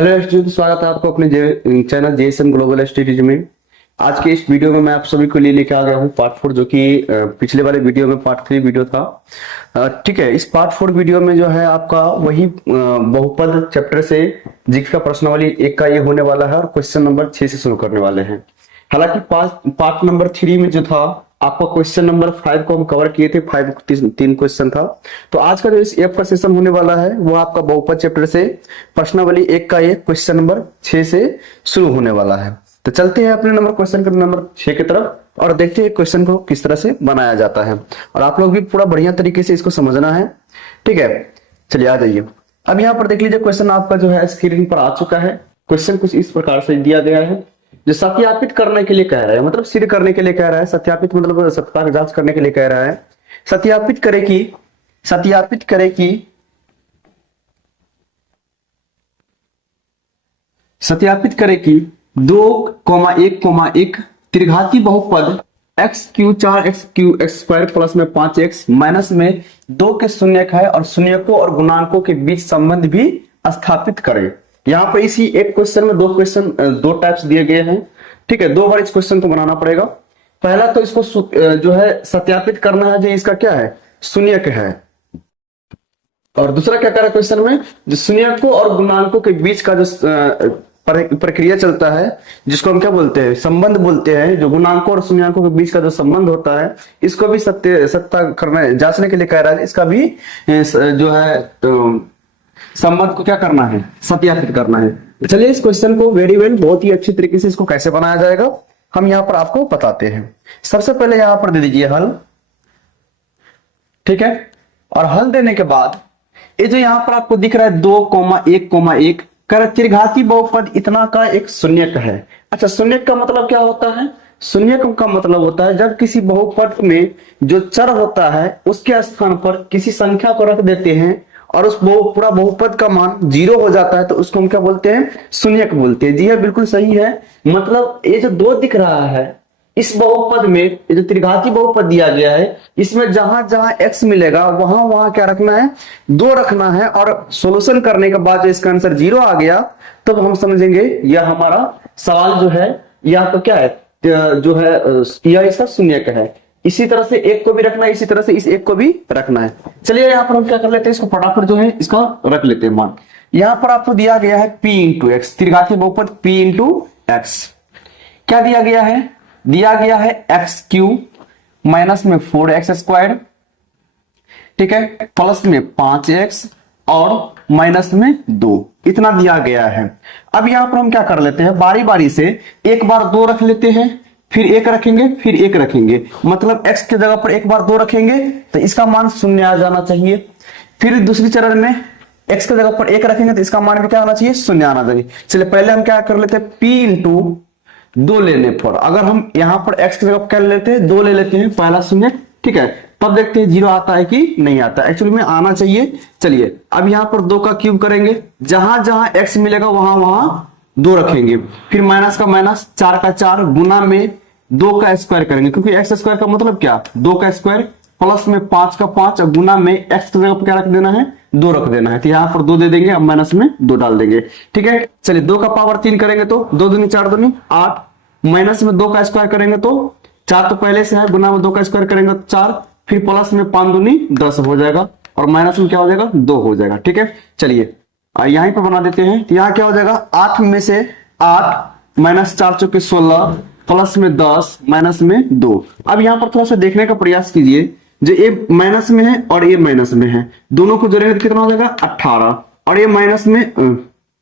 Hello student, स्वागत है आपको अपने चैनल जेएसएम ग्लोबल स्टडीज में। आज के इस वीडियो में मैं आप सभी को लिए लेके आ गया हूँ पार्ट 4, जो कि पिछले वाले वीडियो में पार्ट 3 वीडियो था। ठीक है, इस पार्ट 4 वीडियो में जो है आपका वही बहुपद चैप्टर से जिसका प्रश्नावली 1 का ये होने वाला है और क्वेश्चन नंबर 6 से शुरू करने वाले हैं। हालांकि पार्ट नंबर 3 में जो था आपका क्वेश्चन नंबर 5 को हम कवर किए थे। 3 क्वेश्चन था। तो आज का जो इस ऐप का सेशन होने वाला है वो आपका बहुपद चैप्टर से प्रश्नावली 1 का ये क्वेश्चन नंबर 6 से शुरू होने वाला है। तो चलते हैं अपने क्वेश्चन नंबर 6 की तरफ और देखते हैं क्वेश्चन को किस तरह से बनाया जाता है। और आप लोग भी पूरा बढ़िया तरीके से इसको समझना है। ठीक है, चलिए आ जाइए। अब यहाँ पर देख लीजिए, क्वेश्चन आपका जो है स्क्रीन पर आ चुका है। क्वेश्चन कुछ इस प्रकार से दिया गया है, जो सत्यापित करने के लिए कह रहा है, मतलब सिद्ध करने के लिए कह रहा है। सत्यापित मतलब सत्ता की जांच करने के लिए कह रहा है। सत्यापित करे कि 2,1,1 त्रिघाती बहुपद x³ प्लस में 5x माइनस में 2 के शून्यक है और शून्यकों और गुणांकों के बीच संबंध भी स्थापित करें। यहाँ पे इसी एक क्वेश्चन में दो टाइप्स दिए गए हैं। ठीक है, 2 बार इस क्वेश्चन को बनाना पड़ेगा। पहला तो इसको जो है सत्यापित करना है, जो इसका क्या है, शून्यक है। और दूसरा क्या कर रहा है क्वेश्चन में, जो शून्यकों और गुणांकों के बीच का जो प्रक्रिया चलता है, जिसको हम क्या बोलते हैं, संबंध बोलते हैं। जो गुणांकों और शून्यकों के बीच का जो संबंध होता है, इसको भी सत्ता करना जांचने के लिए कह रहा है। इसका भी जो है संबंध को क्या करना है, सत्यापित करना है। चलिए इस क्वेश्चन को वेरी वेल, बहुत ही अच्छी तरीके से इसको कैसे बनाया जाएगा हम यहाँ पर आपको बताते हैं। सबसे पहले यहाँ पर दे दीजिए हल। ठीक है, और हल देने के बाद ये जो यहाँ पर आपको दिख रहा है 2,1,1 कर त्रिघाती बहुपद इतना का एक शून्यक है। अच्छा, शून्यक का मतलब क्या होता है? शून्यक का मतलब होता है जब किसी बहुपद में जो चर होता है उसके स्थान पर किसी संख्या को रख देते हैं और उस पूरा बहुपद का मान 0 हो जाता है, तो उसको हम क्या बोलते हैं, शून्यक बोलते हैं। जी है, बिल्कुल सही है। मतलब ये जो 2 दिख रहा है इस बहुपद में, ये जो त्रिघाती बहुपद दिया गया है, इसमें जहां जहां x मिलेगा वहां वहां क्या रखना है, 2 रखना है। और सॉल्यूशन करने के बाद जो इसका आंसर 0 आ गया, तब हम समझेंगे यह हमारा सवाल जो है यह तो क्या है, जो है यह इसका शून्यक है। इसी तरह से 1 को भी रखना है, इसी तरह से इस 1 को भी रखना है। चलिए यहाँ पर हम क्या कर लेते हैं, इसको फटाफट जो है इसका रख लेते हैं मान। यहाँ पर आपको दिया गया है p इंटू एक्स, त्रिघाती बहुपद p इंटू एक्स। क्या दिया गया है? दिया गया है x³ माइनस में 4x², ठीक है, प्लस में 5x और माइनस में 2, इतना दिया गया है। अब यहां पर हम क्या कर लेते हैं, बारी बारी से एक बार 2 रख लेते हैं, फिर 1 रखेंगे, फिर 1 रखेंगे। मतलब x की जगह पर एक बार 2 रखेंगे तो इसका मान 0 आ जाना चाहिए। फिर दूसरी चरण में x की जगह पर 1 रखेंगे तो इसका मान भी क्या आना चाहिए, 0 आना चाहिए। चलिए पहले हम क्या कर लेते हैं, p इंटू 2 लेने पर, अगर हम यहां पर x की जगह पर क्या लेते हैं, 2 ले लेते हैं, पहला शून्य। ठीक है, तब देखते हैं 0 आता है कि नहीं आता। एक्चुअली में आना चाहिए। चलिए अब यहां पर 2 का क्यूब करेंगे, जहां जहां x मिलेगा वहां वहां 2 रखेंगे। फिर माइनस का माइनस, 4 का 4 गुना में 2 का स्क्वायर करेंगे, क्योंकि x² का मतलब क्या, 2 का स्क्वायर, प्लस में 5 का 5 और गुना में x की जगह पर क्या रख देना है, 2 रख देना है। तो यहाँ पर 2 दे देंगे, अब माइनस में 2 डाल देंगे। ठीक है, चलिए 2 का पावर 3 करेंगे तो 2 दूनी 4 दूनी 8, माइनस में 2 का स्क्वायर करेंगे तो 4 तो पहले से है, गुना में 2 का स्क्वायर करेंगे तो 4, फिर प्लस में 5 दूनी 10 हो जाएगा और माइनस में क्या हो जाएगा, 2 हो जाएगा। ठीक है, चलिए यहीं पर बना देते हैं। तो यहाँ क्या हो जाएगा, 8 में से 8 माइनस 4 चौके 16 प्लस में 10 माइनस में 2। अब यहाँ पर थोड़ा सा देखने का प्रयास कीजिए, जो ये माइनस में है और ये माइनस में है, दोनों को जोड़ेंगे तो कितना हो जाएगा, 18। और ये माइनस में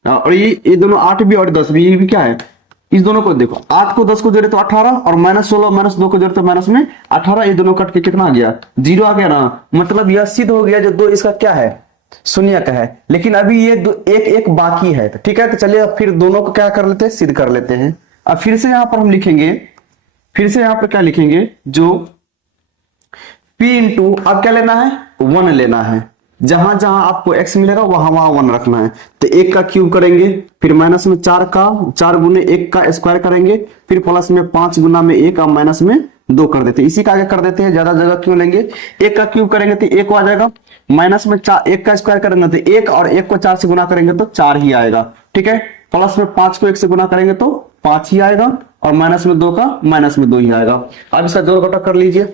और ये दोनों 8 भी और 10 भी, ये भी क्या है, इस दोनों को देखो, 8 को 10 को जोड़े तो 18 और माइनस 16 माइनस 2 को जोड़े तो माइनस में 18। ये दोनों कट के कितना आ गया, 0 आ गया ना। मतलब यह सिद्ध हो गया जो 2 इसका क्या है, शून्यक है। लेकिन अभी ये एक बाकी है। तो ठीक है, तो चलिए अब फिर दोनों को क्या कर लेते हैं, सिद्ध कर लेते हैं। अब फिर से यहां पर हम लिखेंगे, फिर से यहां पर क्या लिखेंगे, जो p इंटू, अब क्या लेना है, 1 लेना है। जहां जहां आपको x मिलेगा वहां वहां 1 रखना है। तो 1 का क्यूब करेंगे, फिर माइनस में 4 गुने 1 का स्क्वायर करेंगे, फिर प्लस में 5 गुना में 1 और माइनस में 2 कर देते हैं। इसी का आगे कर देते हैं, ज्यादा जगह क्यों लेंगे, 1 का क्यूब करेंगे तो 1 आ जाएगा, माइनस में चार, एक का स्क्वायर करेंगे तो एक, और एक को 4 से गुना करेंगे तो 4 ही आएगा। ठीक है, प्लस में 5 को 1 से गुना करेंगे तो 5 ही आएगा, और माइनस में 2 का माइनस में 2 ही आएगा। अब इसका जोड़ घटा कर लीजिए,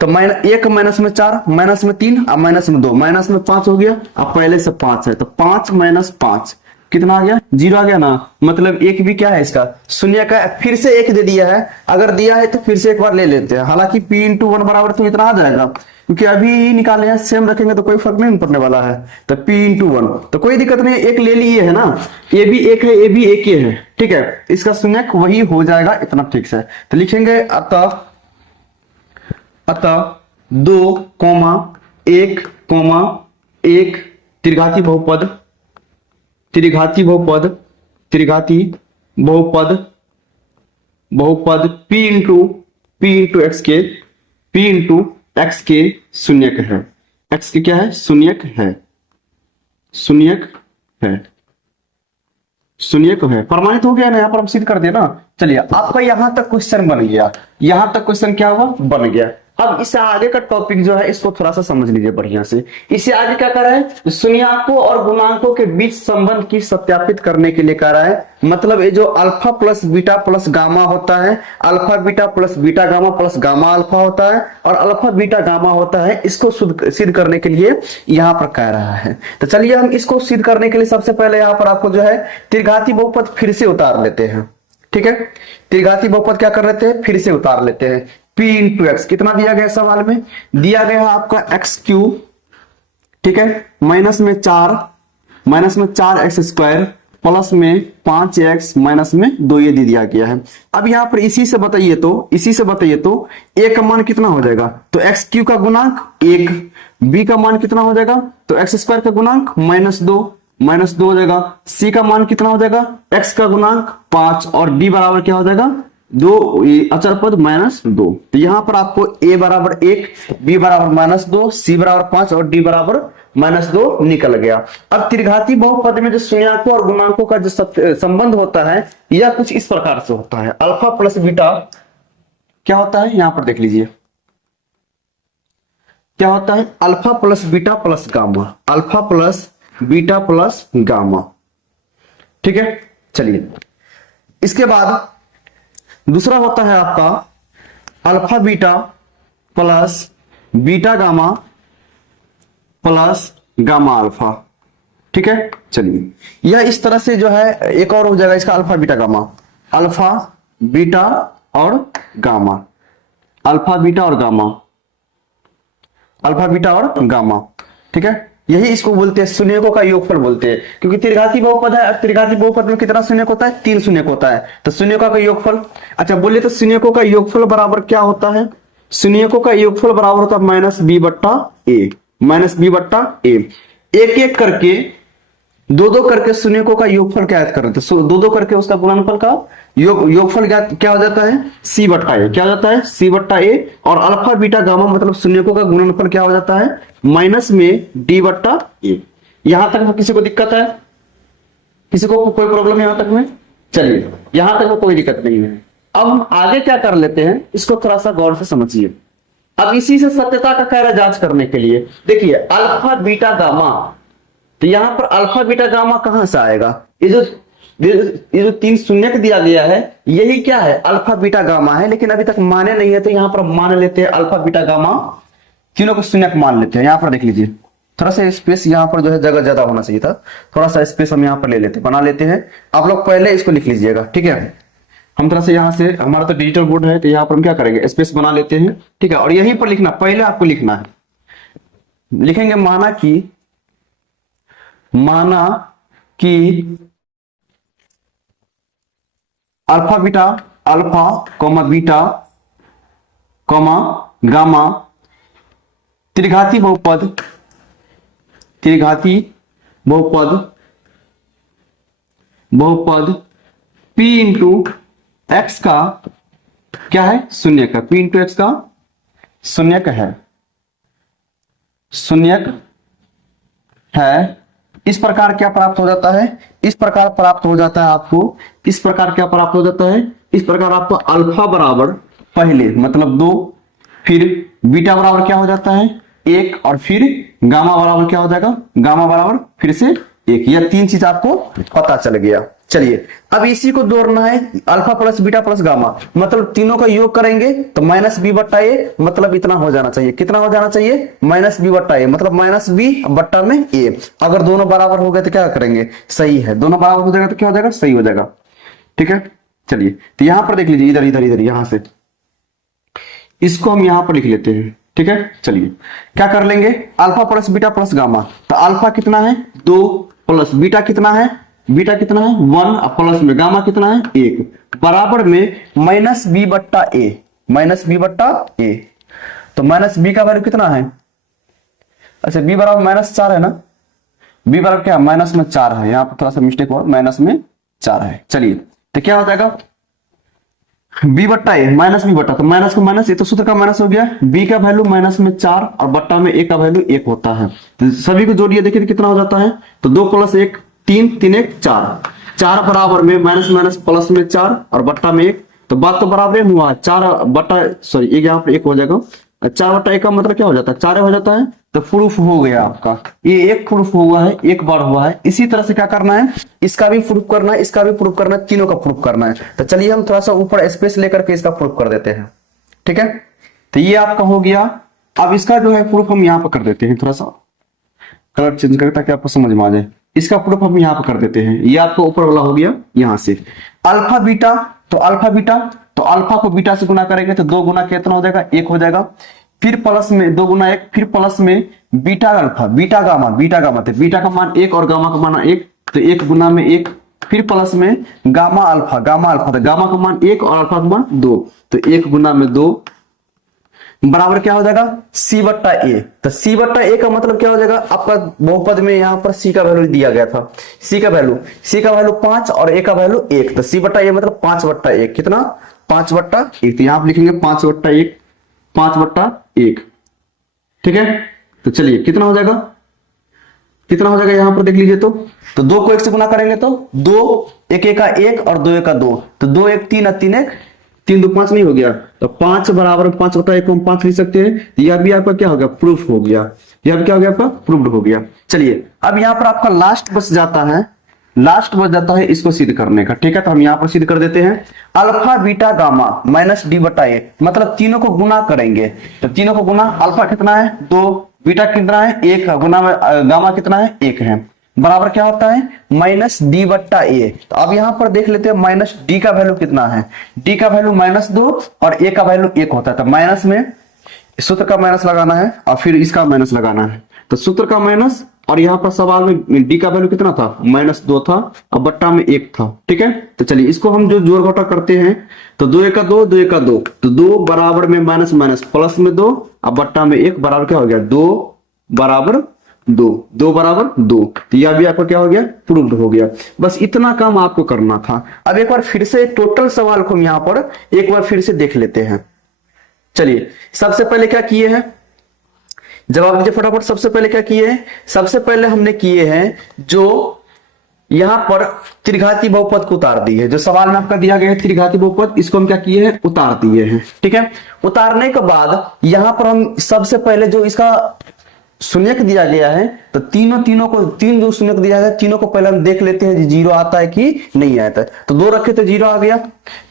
तो एक माइनस में 4, माइनस में 3, अब माइनस में 2, माइनस में 5 हो गया, अब पहले से 5 है तो 5 माइनस 5 कितना आ गया, 0 आ गया ना। मतलब एक भी क्या है इसका, शून्य का। फिर से एक दे दिया है, अगर दिया है तो फिर से एक बार ले लेते हैं। हालांकि p इंटू 1 बराबर तो इतना आ जाएगा, क्योंकि अभी ही निकाले हैं, सेम रखेंगे तो कोई फर्क नहीं पड़ने वाला है। तो p इंटू 1 तो कोई दिक्कत नहीं, एक ले लिए है ना, ये भी एक है, ये भी एक ही है। ठीक है, इसका शून्य वही हो जाएगा, इतना ठीक से। तो लिखेंगे अतः 2, 1, त्रिघाती बहुपद, त्रिघाती बहुपद, त्रिघाती बहुपद p इंटू एक्स के, p इंटू एक्स के शून्यक है। x के क्या है, शून्यक है, शून्यक है, शून्यक है। प्रमाणित हो गया ना, यहां पर हम सिद्ध कर दिया ना। चलिए, आपका यहां तक क्वेश्चन बन गया, यहां तक क्वेश्चन क्या हुआ, बन गया। अब इससे आगे का टॉपिक जो है इसको थोड़ा सा समझ लीजिए बढ़िया से। इससे आगे क्या कर रहा है, शून्याकों और गुणांकों के बीच संबंध की सत्यापित करने के लिए कर रहा है। मतलब ये जो alpha plus beta plus gamma होता है, alpha beta plus beta gamma plus gamma alpha होता है, और अल्फा बीटा गामा होता है, इसको सिद्ध करने के लिए यहां पर कह रहा है। तो चलिए, हम इसको सिद्ध करने के लिए सबसे पहले यहां पर आपको जो है त्रिघाती बहुपद फिर से उतार लेते हैं। ठीक है, त्रिघाती बहुपद क्या कर लेते हैं, फिर से उतार लेते हैं। p इंटू एक्स कितना दिया गया सवाल में, दिया गया है आपका एक्स क्यूब। ठीक है, माइनस में 4 एक्स स्क्वायर प्लस में 5x माइनस में 2 ये दे दिया गया है। अब यहां पर इसी से बताइए तो a का मान कितना हो जाएगा, तो एक्स क्यूब का गुणांक 1, b का मान कितना हो जाएगा, तो एक्स स्क्वायर का गुणांक -2 हो जाएगा, c का मान कितना हो जाएगा, x का गुणांक 5, और d बराबर क्या हो जाएगा, 2 अचर पद -2। तो यहां पर आपको a बराबर 1, b बराबर -2, c बराबर 5 और d बराबर -2 निकल गया। अब त्रिघाती बहुपद में जो शून्याकों और गुणांकों का जो संबंध होता है, यह कुछ इस प्रकार से होता है। अल्फा प्लस बीटा क्या होता है, यहां पर देख लीजिए क्या होता है, alpha plus beta plus gamma, alpha plus beta plus gamma. ठीक है, चलिए, इसके बाद दूसरा होता है आपका alpha beta plus beta gamma plus gamma alpha. ठीक है, चलिए, यह इस तरह से जो है एक और हो जाएगा इसका, alpha beta gamma, alpha beta और गामा, अल्फा बीटा और गामा, अल्फा बीटा और गामा। ठीक है, यही इसको बोलते हैं शून्यकों का योगफल बोलते हैं, क्योंकि त्रिघाती बहुपद है, त्रिघाती बहुपद में कितना शून्यक होता है, 3 शून्यक होता है, तो शून्यकों का योगफल। अच्छा बोलिए, तो शून्यकों का योगफल बराबर क्या होता है, शून्यकों का योगफल बराबर होता है -b बट्टा a। एक एक करके, दो करके शून्यकों का योगफल क्या याद कर रहे थे, दो करके उसका गुणनफल का योगफल क्या हो जाता है, c बट्टा a, क्या हो जाता है, c बट्टा a, और अल्फा बीटा गामा मतलब शून्यकों का गुणनफल क्या हो जाता है, माइनस में d बट्टा a। यहां तक में किसी को दिक्कत है, किसी को कोई प्रॉब्लम यहां तक में, चलिए यहां तक में कोई दिक्कत नहीं है। अब हम आगे क्या कर लेते हैं, इसको थोड़ा सा गौर से समझिए। अब इसी से सत्यता का कार्य जांच करने के लिए देखिए, अल्फा बीटा गामा, तो यहां पर अल्फा बीटा गामा कहां से आएगा, ये जो 3 शून्यक दिया गया है, यही क्या है, अल्फा बीटा गामा है। लेकिन अभी तक माने नहीं है, तो यहां पर मान लेते हैं अल्फा बीटा गामा, तीनों को शून्यक मान लेते हैं। यहां पर देख लीजिए, थोड़ा सा स्पेस यहां पर जो है जगह ज्यादा होना चाहिए था, थोड़ा सा स्पेस हम यहां पर ले लेते, बना लेते हैं। आप लोग पहले इसको लिख लीजिएगा। ठीक है, हम थोड़ा सा यहां से, हमारा तो डिजिटल बोर्ड है, तो यहां पर हम क्या करेंगे, स्पेस बना लेते हैं। ठीक है, और यहीं पर लिखना, पहले आपको लिखना है, लिखेंगे माना कि alpha beta, alpha comma beta comma gamma त्रिघाती बहुपद p इंटू एक्स का क्या है, शून्य का, p इंटू एक्स का शून्यक है। इस प्रकार क्या प्राप्त हो जाता है, इस प्रकार प्राप्त हो जाता है आपको, इस प्रकार क्या प्राप्त हो जाता है, इस प्रकार आपको अल्फा बराबर पहले मतलब 2, फिर बीटा बराबर क्या हो जाता है एक और फिर गामा बराबर क्या हो जाएगा, गामा बराबर फिर से एक। यह तीन चीज आपको पता चल गया। चलिए अब इसी को जोड़ना है, alpha plus beta plus gamma, मतलब तीनों का योग करेंगे तो माइनस बी बट्टा ए, मतलब इतना हो जाना चाहिए। कितना हो जाना चाहिए, माइनस बी बट्टा ए, मतलब माइनस बी बट्टा में ए। अगर दोनों बराबर हो गए तो क्या करेंगे, सही है, दोनों बराबर हो जाएगा तो क्या हो जाएगा, सही हो जाएगा। ठीक है, चलिए तो यहां पर देख लीजिए, इधर इधर इधर यहां से इसको हम यहां पर लिख लेते हैं। ठीक है, चलिए क्या कर लेंगे, alpha plus beta plus gamma, तो अल्फा कितना है 2 प्लस बीटा कितना है, बीटा कितना है 1 प्लस में गामा कितना है 1, बराबर में माइनस बी बट्टा ए, माइनस बी बट्टा ए। तो माइनस बी का वैल्यू कितना है, अच्छा बी बराबर माइनस 4 है ना, बी बराबर क्या माइनस में 4 है, यहां पर थोड़ा सा मिस्टेक हुआ, माइनस में 4 है। चलिए तो क्या हो जाएगा, बी बट्टा ए माइनस बी बट्टा, तो माइनस को माइनस, ये तो सूत्र का माइनस हो गया, बी का वैल्यू माइनस में 4 और बट्टा में ए का वैल्यू 1 होता है। तो सभी को जोड़िए, देखिए कितना हो जाता है, तो 2 प्लस 1 3, 3 1 4, 4 बराबर में माइनस माइनस प्लस में 4 और बट्टा में 1, तो बात तो बराबर नहीं हुआ, 4 बट्टा सॉरी एक यहाँ पे 1 हो जाएगा, 4 बट्टा 1 का मतलब क्या हो जाता है 4 हो जाता है, तो प्रूफ हो गया आपका, ये एक प्रूफ हुआ है, एक बार हुआ है। इसी तरह से क्या करना है, इसका भी प्रूफ करना है, इसका भी प्रूफ करना है, तीनों का प्रूफ करना है। तो चलिए हम थोड़ा सा ऊपर स्पेस लेकर के इसका प्रूफ कर देते हैं। ठीक है, तो ये आपका हो गया। अब इसका जो है प्रूफ हम यहाँ पर कर देते हैं, थोड़ा सा कलर चेंज करके ताकि आपको समझ में आ जाए। इसका प्रूफ हम यहाँ पर कर देते हैं, ये आपको ऊपर वाला हो गया, यहां से अल्फा बीटा, तो अल्फा बीटा, तो अल्फा को बीटा से गुना करेंगे तो 2 गुना कितना हो जाएगा 1 हो जाएगा, फिर प्लस में 2 गुना 1, फिर प्लस में beta alpha, beta gamma, beta gamma, तो बीटा का मान 1 और गामा का मान 1, तो 1 गुना में 1, फिर प्लस में गामा अल्फा, गामा अल्फा, तो गामा का मान 1 और अल्फा का मान 2, तो 1 गुना में 2 बराबर क्या हो जाएगा सी बट्टा ए। तो सी बट्टा ए का मतलब क्या हो जाएगा, आपका बहुपद में यहाँ पर सी का वैल्यू दिया गया था, सी का वैल्यू 5 और ए का वैल्यू 1, तो सी बट्टा ए मतलब 5 बट्टा 1, कितना 5 बट्टा 1, तो यहां आप लिखेंगे 5 बट्टा 1, 5 बट्टा 1। ठीक है, तो चलिए कितना हो जाएगा, कितना हो जाएगा यहां पर देख लीजिए, तो 2 को 1 से गुना करेंगे तो 2 1 1 का 1 और 2 1 का 2, तो 2 1 3 और 3 1 3 2 5 नहीं हो गया, तो 5 बराबर 5 बटा 1 को हम 5 लिख सकते हैं। यह भी आपका क्या हो गया, प्रूफ हो गया, यह भी क्या हो गया आपका प्रूफ हो गया। चलिए अब यहां पर आपका लास्ट बच जाता है, लास्ट बच जाता है इसको सिद्ध करने का। ठीक है, तो हम यहां पर सिद्ध कर देते हैं, alpha beta gamma minus D बटा ए, मतलब तीनों को गुना करेंगे, तो तीनों को गुना, अल्फा कितना है 2, बीटा कितना है 1, गुना में गामा कितना है 1 है, बराबर क्या होता है माइनस डी बट्टा ए। तो अब यहां पर देख लेते हैं माइनस डी का वैल्यू कितना है, डी का वैल्यू -2 और ए का वैल्यू 1 होता है, तो माइनस में सूत्र का माइनस लगाना है और फिर इसका माइनस लगाना है, तो सूत्र का माइनस, और यहाँ पर सवाल में डी का वैल्यू कितना था -2 था और बट्टा में 1 था। ठीक है, तो चलिए इसको हम जो जोड़ घटा करते हैं, तो 2 1 का 2, 2 1 का 2, तो 2 बराबर में माइनस माइनस प्लस में 2 और बट्टा में 1 बराबर क्या हो गया 2 बराबर 2, 2 बराबर 2, तो यह भी आपका क्या हो गया प्रूव्ड हो गया। बस इतना काम आपको करना था। अब एक बार फिर से टोटल सवाल को हम यहां पर एक बार फिर से देख लेते हैं। चलिए सबसे पहले क्या किए हैं, जवाब दीजिए फटाफट। सबसे पहले क्या किए हैं, सबसे पहले हमने किए हैं जो यहां पर त्रिघाती बहुपद को उतार दिए है, जो सवाल में आपका दिया गया है त्रिघाती बहुपद, इसको हम क्या किए हैं उतार दिए हैं। ठीक है, उतारने के बाद यहां पर हम सबसे पहले जो इसका शून्यक दिया गया है, तो तीनों को, तीन जो शून्यक दिया है तीनों को पहले हम देख लेते हैं जीरो आता है कि नहीं आता है। तो 2 रखे तो 0 आ गया,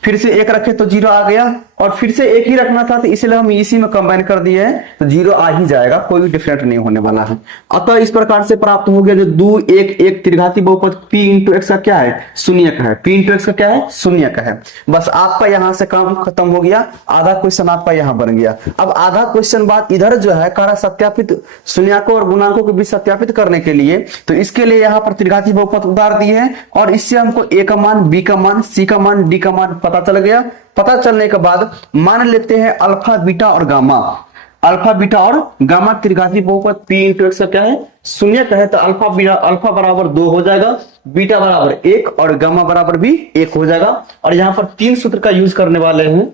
फिर से 1 रखे तो 0 आ गया, और फिर से 1 ही रखना था तो इसलिए हम इसी में कंबाइन कर दिए हैं, तो 0 आ ही जाएगा, कोई भी डिफरेंट नहीं होने वाला है। अतः इस प्रकार से प्राप्त हो गया जो 2 1 1 त्रिघाती बहुपद p इंटू एक्स का क्या है शून्यक है, p इंटू एक्स का क्या है शून्यक है। बस आपका यहां से काम खत्म हो गया, आधा क्वेश्चन आपका यहां बन गया। अब आधा क्वेश्चन बाद इधर जो है कार्य सत्यापित शून्यकों और गुणांकों के बीच सत्यापित करने के लिए, तो इसके लिए यहां पर त्रिघाती बहुपद उतार दिए हैं, और इससे हमको a का मान, b का मान, c का मान, d का मान पता चल गया। पता चलने के बाद मान लेते हैं अल्फा बीटा और गामा, अल्फा बीटा और गामा त्रिघाती बहुपद p इंटू एक्स का क्या है शून्यक है, तो अल्फा बराबर 2 हो जाएगा, बीटा बराबर 1 और गामा बराबर भी 1 हो जाएगा। और यहां पर 3 सूत्र का यूज करने वाले हैं,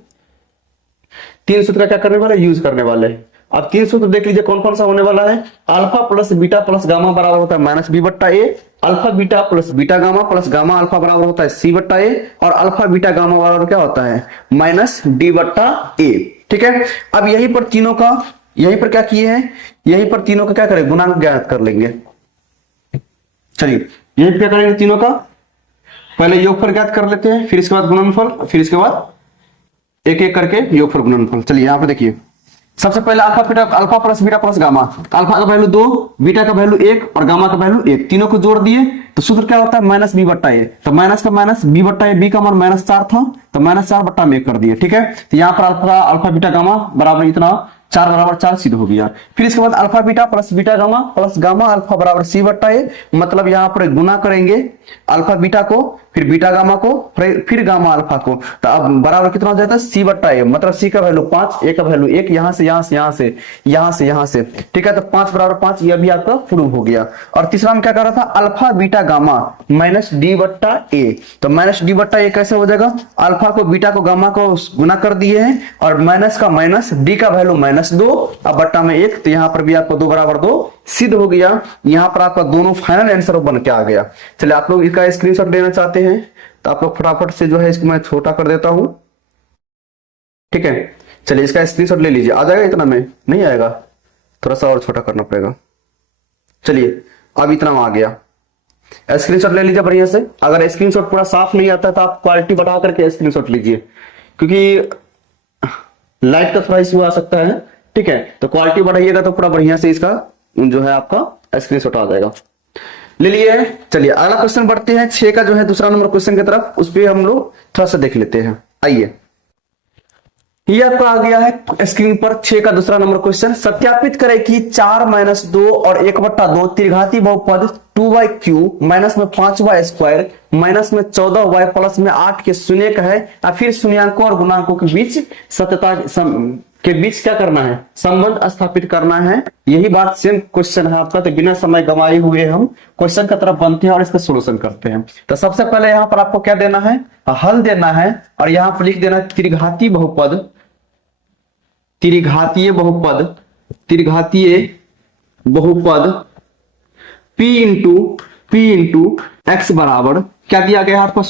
3 सूत्र का क्या करने वाले यूज करने वाले हैं। अब 3 सूत्र देख लीजिए कौन कौन सा होने वाला है, alpha plus beta plus gamma बराबर होता है माइनस बी बट्टा A, alpha beta plus beta gamma plus gamma alpha बराबर होता है सी बट्टा ए, और अल्फा बीटा गामा बराबर क्या होता है माइनस डी बट्टा ए। ठीक है, अब यहीं पर तीनों का, यहीं पर क्या किए हैं यहीं पर तीनों का क्या करें, गुणांक ज्ञात कर लेंगे। चलिए यहीं पे क्या करेंगे, तीनों का पहले योगफल ज्ञात कर लेते हैं, फिर इसके बाद गुणनफल, फिर इसके बाद एक एक करके योगफल गुणनफल। चलिए यहां पर देखिए, सबसे पहले alpha plus beta plus gamma. Alpha का वैल्यू 2, बीटा का वैल्यू 1 और गामा का वैल्यू 1, तीनों को जोड़ दिए तो सूत्र क्या होता है, माइनस बी बट्टा ए। तो माइनस का माइनस बी बट्टा ए, बी का मान -4 था तो -4 बट्टा में 1 कर दिए। ठीक है, तो यहाँ पर अल्फा बीटा गामा बराबर इतना 4 बराबर 4 सिद्ध हो गया। फिर इसके बाद alpha beta plus beta gamma plus gamma alpha बराबर सी बट्टा ए, मतलब यहाँ पर गुना करेंगे अल्फा बीटा को, फिर बीटा गामा को, फिर गामा अल्फा को, तो अब बराबर कितना हो जाता है, सी बट्टा ए, मतलब सी का वैल्यू 5, ए का वैल्यू 1, यहां से यहां से यहां से यहां से यहां से। ठीक है, तो 5 बराबर 5 यह भी आपका प्रूव हो गया। और तीसरा में क्या कर रहा था, alpha beta gamma minus D बट्टा ए, तो माइनस डी बट्टा ए कैसे हो जाएगा, अल्फा को बीटा को गामा को गुना कर दिए हैं और माइनस का माइनस, डी का वैल्यू -2 अब बट्टा में 1, तो यहां पर भी आपको 2 बराबर 2 सिद्ध हो गया। यहां पर आपका दोनों फाइनल आंसर बन के आ गया। चलिए आप लोग इसका स्क्रीनशॉट लेना चाहते हैं तो आप लोग फटाफट से जो है इसको मैं छोटा कर देता हूं। ठीक है, चलिए इसका स्क्रीनशॉट ले लीजिए। आ जाएगा इतना में, नहीं आएगा, थोड़ा सा और छोटा करना पड़ेगा। चलिए अब इतना आ गया, स्क्रीनशॉट ले लीजिए बढ़िया से। अगर स्क्रीनशॉट पूरा साफ नहीं आता तो आप क्वालिटी बढ़ा करके स्क्रीनशॉट लीजिए, क्योंकि लाइट का थोड़ा इश्यू आ सकता है। ठीक है, तो क्वालिटी बढ़ाइएगा तो पूरा बढ़िया से इसका जो है आपका स्क्रीनशॉट आ जाएगा। ले लिए। चलिए अगला क्वेश्चन बढ़ते हैं, 6 का जो है दूसरा नंबर क्वेश्चन की तरफ, उस पर हम लोग थोड़ा सा देख लेते हैं। आइए, ये आपका आ गया है स्क्रीन पर 6 का दूसरा नंबर क्वेश्चन। सत्यापित करें कि 4 - 2 और 1/2 त्रिघाती बहुपद 2y³ माइनस में 5y स्क्वायर माइनस में 14y प्लस में 8 के शून्य का है, या फिर शून्यांकों और गुणांकों के बीच सत्यता के बीच क्या करना है, संबंध स्थापित करना है। यही बात सेम क्वेश्चन है आपका, तो बिना समय गंवाए हुए हम क्वेश्चन की तरफ बनते हैं और इसका सोल्यूशन करते हैं। तो सबसे पहले यहां पर आपको क्या देना है, हल देना है, और यहां पर लिख देना है त्रिघातीय बहुपद, त्रिघातीय बहुपद, त्रिघातीय बहुपद p इंटू x बराबर क्या दिया गया है आपको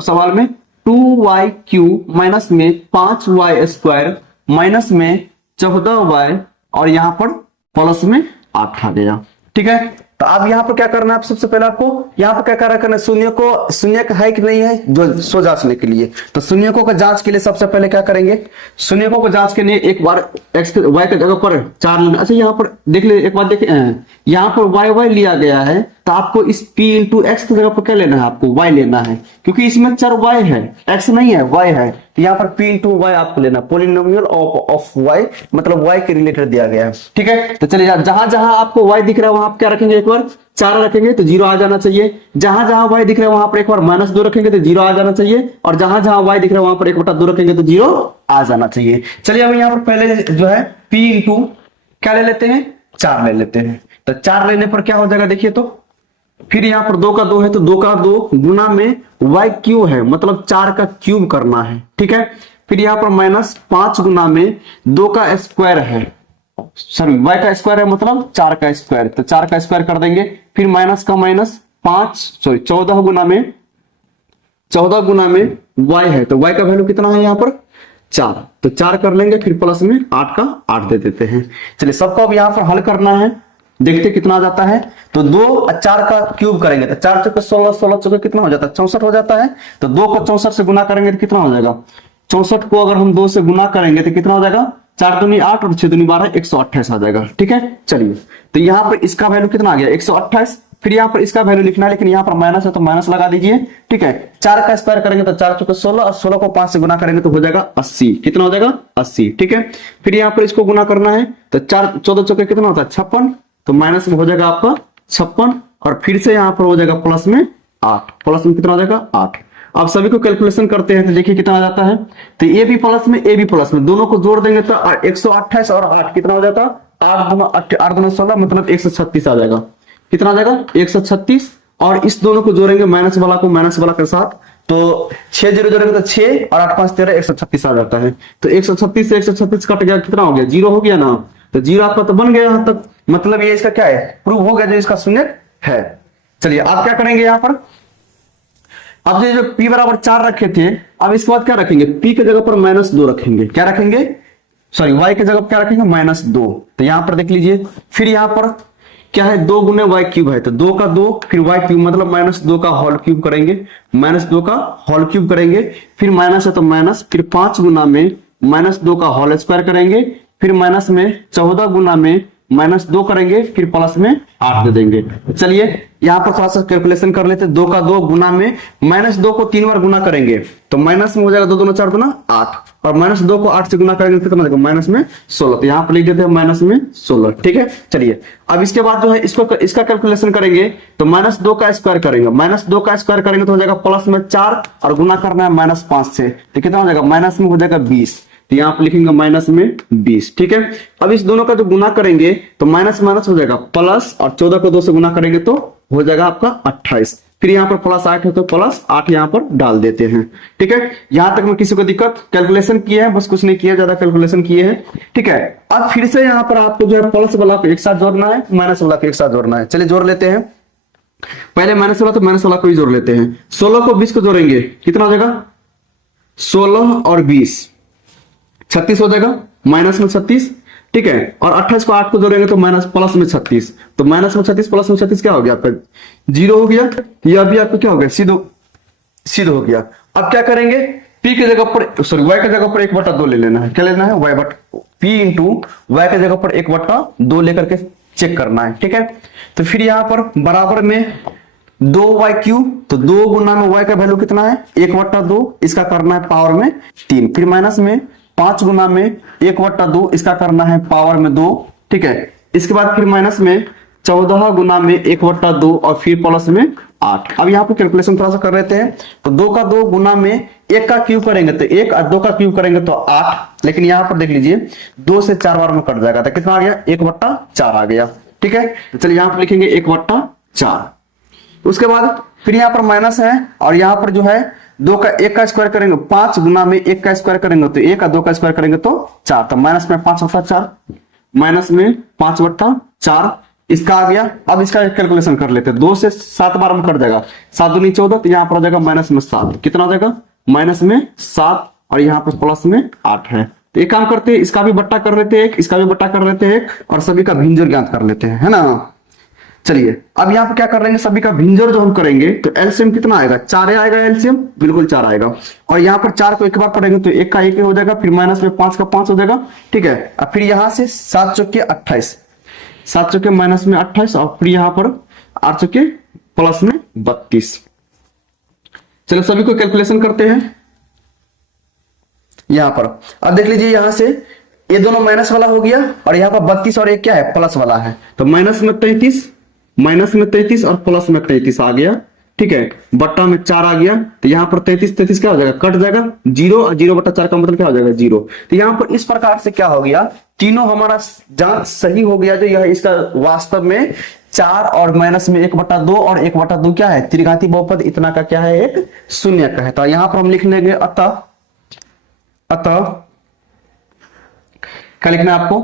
सवाल में, 2y³ माइनस में 5y स्क्वायर माइनस में 14y और यहां पर प्लस में 8 आ गया। ठीक है, तो अब यहां पर क्या करना है, आप सबसे पहले आपको यहां पर क्या करना है, शून्य का है कि नहीं है जो सो जांचने के लिए। तो शून्यकों का जांच के लिए सबसे पहले क्या करेंगे, शून्यकों को जांच के लिए एक बार x y के जगह पर 4 लेना। अच्छा यहाँ पर देख ले, एक बार देखें, यहाँ पर y लिया गया है, तो आपको इस p इंटू एक्स की जगह पर क्या लेना है, आपको y लेना है, क्योंकि इसमें चर y है, x नहीं है, y है। तो यहाँ पर p इंटू वाई आपको लेना, पोलिनोमियल ऑफ y, मतलब y के रिलेटेड दिया गया है। ठीक है, तो चलिए जहां जहां आपको y दिख रहा है वहां आप क्या रखेंगे, एक बार 4 रखेंगे तो 0 आ जाना चाहिए। जहां जहां y दिख रहा है वहां पर एक बार -2 रखेंगे तो 0 आ जाना चाहिए, और जहां जहां y दिख रहा है वहां पर 1/2 रखेंगे तो 0 आ जाना चाहिए। चलिए अब यहाँ पर पहले जो है p इंटू क्या ले लेते हैं, 4 ले लेते हैं। तो 4 लेने पर क्या हो जाएगा देखिए, तो फिर यहाँ पर 2 का 2 है तो 2 का 2 गुना में y³ है, मतलब 4 का क्यूब करना है। ठीक है, फिर यहाँ पर -5 गुना में 2 का स्क्वायर है, सॉरी y का स्क्वायर है, मतलब 4 का स्क्वायर, तो 4 का स्क्वायर कर देंगे। फिर माइनस का माइनस 14 गुना में y है, तो y का वैल्यू कितना है यहाँ पर 4, तो 4 कर लेंगे, फिर प्लस में 8 का 8 दे देते हैं। चलिए सबको अब यहाँ पर हल करना है, देखते कितना आ जाता है। तो 2 और 4 का क्यूब करेंगे तो 4 चौके 16, 16 चौके कितना हो जाता है, 64 हो जाता है। तो 2 को 64 से गुना करेंगे तो कितना हो जाएगा, 64 को अगर हम 2 से गुना करेंगे तो कितना हो जाएगा, 4 दूनी 8 और 6 दूनी 12, 128 आ जाएगा। ठीक है, चलिए तो यहाँ पर इसका वैल्यू कितना आ गया, 128। फिर यहाँ पर इसका वैल्यू लिखना है, लेकिन यहाँ पर माइनस है तो माइनस लगा दीजिए। ठीक है, 4 का स्क्वायर करेंगे तो 4 चौके 16 और 16 को 5 से गुना करेंगे तो हो जाएगा 80। कितना हो जाएगा 80। ठीक है, फिर यहाँ पर इसको गुना करना है तो 14 चौके कितना होता है 56, तो माइनस में हो जाएगा आपका 56, और फिर से यहाँ पर हो जाएगा प्लस में 8, प्लस में कितना हो जाएगा 8। अब सभी को कैलकुलेशन करते हैं तो देखिए कितना आ जाता है, तो ए भी प्लस में ए भी प्लस में, दोनों को जोड़ देंगे तो 128 और 8 कितना हो जाता, 8 दूना 16, मतलब 136 आ जाएगा। कितना आ जाएगा 136, और इस दोनों को जोड़ेंगे माइनस वाला को माइनस वाला के साथ, तो 6 0 जोड़ेंगे तो 6 और 8 5 13, 136 आ जाता है। तो 136 से 136 कट गया, कितना हो गया 0 हो गया ना, तो 0 आपका तो बन गया यहां तक, मतलब ये इसका क्या है, प्रूव हो गया जो इसका शून्य है। चलिए आप क्या करेंगे यहाँ पर, अब जो p बराबर 4 रखे थे, अब इसके बाद क्या रखेंगे, p की जगह पर -2 रखेंगे। क्या रखेंगे, सॉरी y की जगह पर क्या रखेंगे -2, तो यहां पर देख लीजिए। फिर यहां पर क्या है 2 गुने y क्यूब है, तो 2 का 2 फिर y क्यूब मतलब -2 का होल क्यूब करेंगे, -2 का होल क्यूब करेंगे, फिर माइनस है तो माइनस, फिर 5 गुना में -2 का होल स्क्वायर करेंगे, फिर माइनस में 14 गुना में -2 करेंगे, फिर प्लस में 8 दे देंगे। चलिए यहां पर थोड़ा सा कैलकुलेशन कर लेते हैं। 2 का 2 गुना में -2 को 3 बार गुना करेंगे तो माइनस में हो जाएगा 2 दूना 4 गुना 8, और -2 को 8 से गुना करेंगे तो कितना देगा माइनस में 16, तो यहां पर लिख देते हैं माइनस में 16। ठीक है, चलिए अब इसके बाद जो है इसका कैलकुलेशन करेंगे तो -2 का स्क्वायर करेंगे, -2 का स्क्वायर करेंगे तो हो जाएगा प्लस में 4 और गुना करना है -5 से, तो कितना हो जाएगा माइनस में हो जाएगा 20, तो यहां पर लिखेंगे माइनस में 20। ठीक है, अब इस दोनों का जो गुना करेंगे तो माइनस माइनस हो जाएगा प्लस, और 14 को 2 से गुना करेंगे तो हो जाएगा आपका 28, फिर यहाँ पर +8 है तो +8 यहाँ पर डाल देते हैं। ठीक है, यहां तक में किसी को दिक्कत? कैलकुलेशन किए हैं, बस कुछ नहीं किया, ज्यादा कैलकुलेशन किए हैं। ठीक है, अब फिर से यहाँ पर आपको जो है प्लस वाला को एक साथ जोड़ना है, माइनस वाला को एक साथ जोड़ना है। चलिए जोड़ लेते हैं, पहले माइनस वाला तो माइनस वाला को भी जोड़ लेते हैं। 16 को 20 को जोड़ेंगे कितना हो जाएगा 16 और 20 36 हो जाएगा, माइनस में 36। ठीक है, और 28 को 8 को जोड़ेंगे तो माइनस प्लस में 36, तो माइनस में 36 प्लस में 36 क्या हो गया आपका 0 हो गया, यह भी आपका क्या हो गया सिद्ध हो गया। अब क्या करेंगे p की जगह पर सॉरी y की जगह पर 1/2 ले लेना है। क्या लेना है p इंटू y की जगह पर 1/2 लेकर के चेक करना है। ठीक है, तो फिर यहां पर बराबर में 2y क्यूब, तो 2 गुना में y का वैल्यू कितना है 1/2, इसका करना है पावर में 3, फिर माइनस में 5 गुना में 1/2, इसका करना है पावर में 2। ठीक है, इसके बाद फिर माइनस में 14 गुना में 1/2 और फिर प्लस में 8। अब यहाँ पर कैलकुलेशन थोड़ा सा कर लेते हैं, तो 2 का 2 गुना में 1 का क्यूब करेंगे तो 1 और 2 का क्यूब करेंगे तो 8, लेकिन यहाँ पर देख लीजिए 2 से 4 बार में कट जाएगा, तो कितना आ गया 1/4 आ गया। ठीक है, तो चलिए यहाँ पर लिखेंगे 1/4। उसके बाद फिर यहाँ पर माइनस है, और यहाँ पर जो है 2 का 1 का स्क्वायर करेंगे, 5 गुना में 1 का स्क्वायर करेंगे तो 1 और 2 का स्क्वायर करेंगे तो 4, तो माइनस में 5/4, माइनस में 5/4 इसका आ गया। अब इसका कैलकुलेशन कर लेते हैं, 2 से 7 बार में कट जाएगा, 7 दूनी 14, तो यहाँ पर आ जाएगा माइनस में 7, कितना हो जाएगा माइनस में 7, और यहाँ पर प्लस में 8 है। तो एक काम करते हैं, इसका भी बट्टा कर लेते हैं, इसका भी बट्टा कर लेते हैं, और सभी का भिंजर ज्ञात कर लेते हैं, है ना। चलिए अब यहाँ पे क्या कर लेंगे, सभी का भिंजर जो हम करेंगे तो एलसीएम कितना आएगा 4 आएगा, एलसीएम बिल्कुल 4 आएगा, और यहाँ पर 4 को एक बार पढ़ेंगे तो 1 का 1 हो जाएगा, फिर माइनस में 5 का 5 हो जाएगा। ठीक है, अब फिर यहाँ से 7 चौके 28, 7 चौके माइनस में 28, और फिर यहाँ पर 8 चौके प्लस में 32। चलो सभी को कैलकुलेशन करते हैं यहाँ पर। अब देख लीजिए यहाँ से ये दोनों माइनस वाला हो गया, और यहाँ पर 32 और एक क्या है प्लस वाला है, तो माइनस में 33 और प्लस में 33 आ गया। ठीक है, बट्टा में 4 आ गया, तो यहाँ पर 33 क्या हो जाएगा कट जाएगा 0, और 0/4 का मतलब क्या हो जाएगा 0। तो यहाँ पर इस प्रकार से क्या हो गया, तीनों हमारा जांच सही हो गया, जो यह इसका वास्तव में 4 और माइनस में 1/2 और 1/2 क्या है त्रिघाती बहुपद, इतना का क्या है एक शून्य का है। तो यहाँ पर हम लिख लेंगे अतः क्या लिखना है आपको,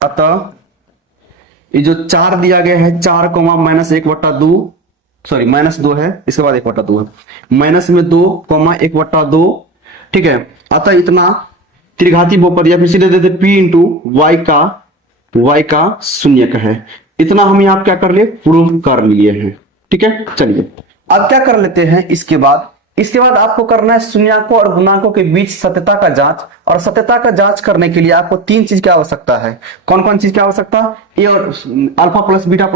अतः ये जो 4 दिया गया है 4 माइनस 1/2 सॉरी -2 है, इसके बाद 1/2 है, माइनस में 2 1/2। ठीक है, अतः इतना त्रिघाती बहुपद, या फिर सीधे देते p इंटू y का शून्य का है, इतना हम यहाँ क्या कर लिए प्रूव कर लिए हैं। ठीक है, चलिए अब क्या कर लेते हैं, इसके बाद आपको करना है शून्याकों और गुणांकों के बीच सत्यता का जांच, और सत्यता का जांच करने के लिए आपको 3 चीज की आवश्यकता है। कौन कौन चीज की आवश्यकता, ए और अल्फा प्लस बीटा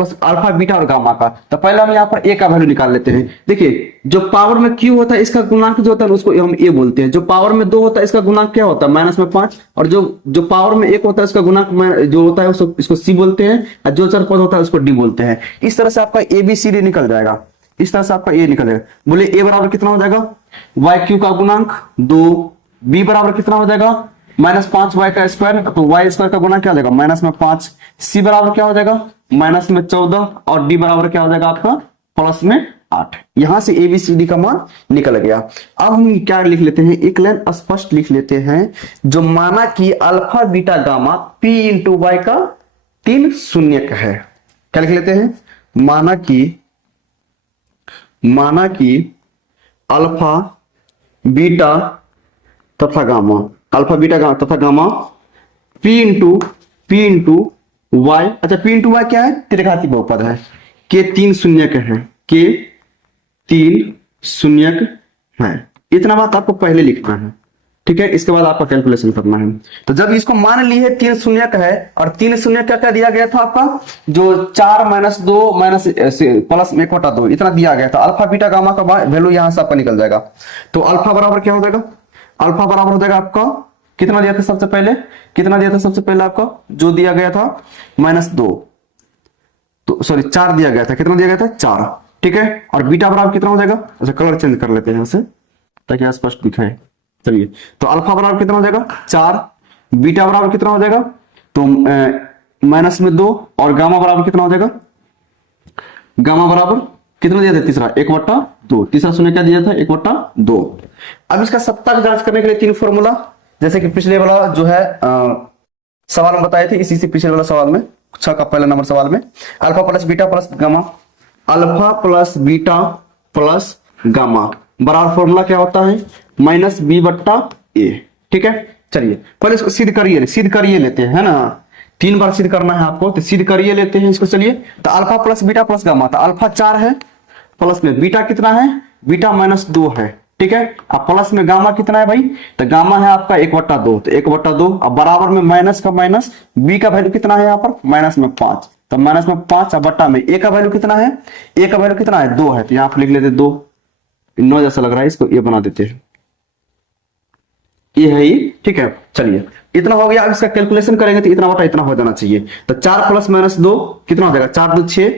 और गामा का। तो पहले हम यहाँ पर ए का वैल्यू निकाल लेते हैं। देखिए जो पावर में क्यू होता है इसका गुणांक जो होता है उसको हम ए बोलते हैं, जो पावर में 2 होता है इसका गुणांक क्या होता है माइनस में 5, और जो पावर में 1 होता है उसका गुणांक जो होता है इसको सी बोलते हैं, और जो चर पद होता है उसको डी बोलते हैं। इस तरह से आपका ABCD निकल जाएगा, इस तरह से आपका ए निकलेगा। बोले ए बराबर कितना हो जाएगा YQ का गुणांक 2, B बराबर कितना हो जाएगा -5y का स्क्वायर, तो y स्क्वायर का गुणांक क्या हो जाएगा -5, C बराबर क्या हो जाएगा -14, और D बराबर क्या हो जाएगा आपका प्लस में 8। यहां से ABCD का मान निकल गया। अब हम क्या लिख लेते हैं, एक लाइन स्पष्ट लिख लेते हैं, जो माना कि alpha beta gamma P into Y का 3 शून्यक है। क्या लिख लेते हैं, माना कि अल्फा बीटा तथा गामा अल्फा बीटा गामा तथा गामा पी इंटू वाई। अच्छा पी इंटू वाई क्या है, त्रिघाती बहुपद है। के 3 शून्यक है, के 3 शून्यक है। इतना बात आपको पहले लिखना है, ठीक है। इसके बाद आपका कैलकुलेशन करना है। तो जब इसको मान ली है 3 शून्यक है, और 3 शून्यक क्या दिया गया था आपका, जो 4 माइनस 2 माइनस प्लस 1/2 इतना दिया गया था। अल्फा बीटा गामा का वैल्यू यहां से आपका निकल जाएगा। तो अल्फा बराबर क्या हो जाएगा, अल्फा बराबर हो जाएगा आपका, कितना दिया था सबसे पहले, कितना दिया था सबसे पहले आपका, जो दिया गया था -2, तो सॉरी 4 दिया गया था। कितना दिया गया था, 4, ठीक है। और बीटा बराबर कितना हो जाएगा, अच्छा कलर चेंज कर लेते हैं यहां से ताकि स्पष्ट दिखाए। चलिए, तो अल्फा बराबर कितना हो जाएगा 4, बीटा बराबर कितना हो जाएगा, तो -2, और गामा बराबर कितना हो जाएगा, गामा बराबर कितना दिया था तीसरा, 1/2। तीसरा शून्य क्या दिया था, 1/2। अब इसका सत्ता की जांच करने के लिए 3 फॉर्मूला, जैसे कि पिछले वाला जो है सवाल में बताए थे, इसी से पिछले वाला सवाल में 6 का पहला नंबर सवाल में, alpha plus beta plus gamma, alpha plus beta plus gamma बराबर फॉर्मूला क्या होता है, -b/a, ठीक है। चलिए पहले इसको सिद्ध करिए लेते हैं, है ना। 3 बार सिद्ध करना है आपको, तो सिद्ध करिए लेते हैं इसको। चलिए, तो alpha plus beta plus gamma, तो अल्फा 4 है, प्लस में बीटा कितना है, बीटा -2 है, ठीक है। अब प्लस में गामा कितना है भाई, तो गामा है आपका 1/2, तो 1/2। अब बराबर में माइनस का माइनस, बी का वैल्यू कितना है यहाँ पर, -5, तो -5, अब बट्टा में ए का वैल्यू कितना है, ए का वैल्यू कितना है, 2 है, तो यहाँ पर लिख लेते 2, 9 जैसा लग रहा है, इसको ये बना देते हैं, ये है ये, ठीक है। चलिए इतना हो गया। अब इसका कैलकुलेशन करेंगे तो इतना बटा इतना हो जाना चाहिए। तो 4 + -2 कितना हो जाएगा, 4 2 6,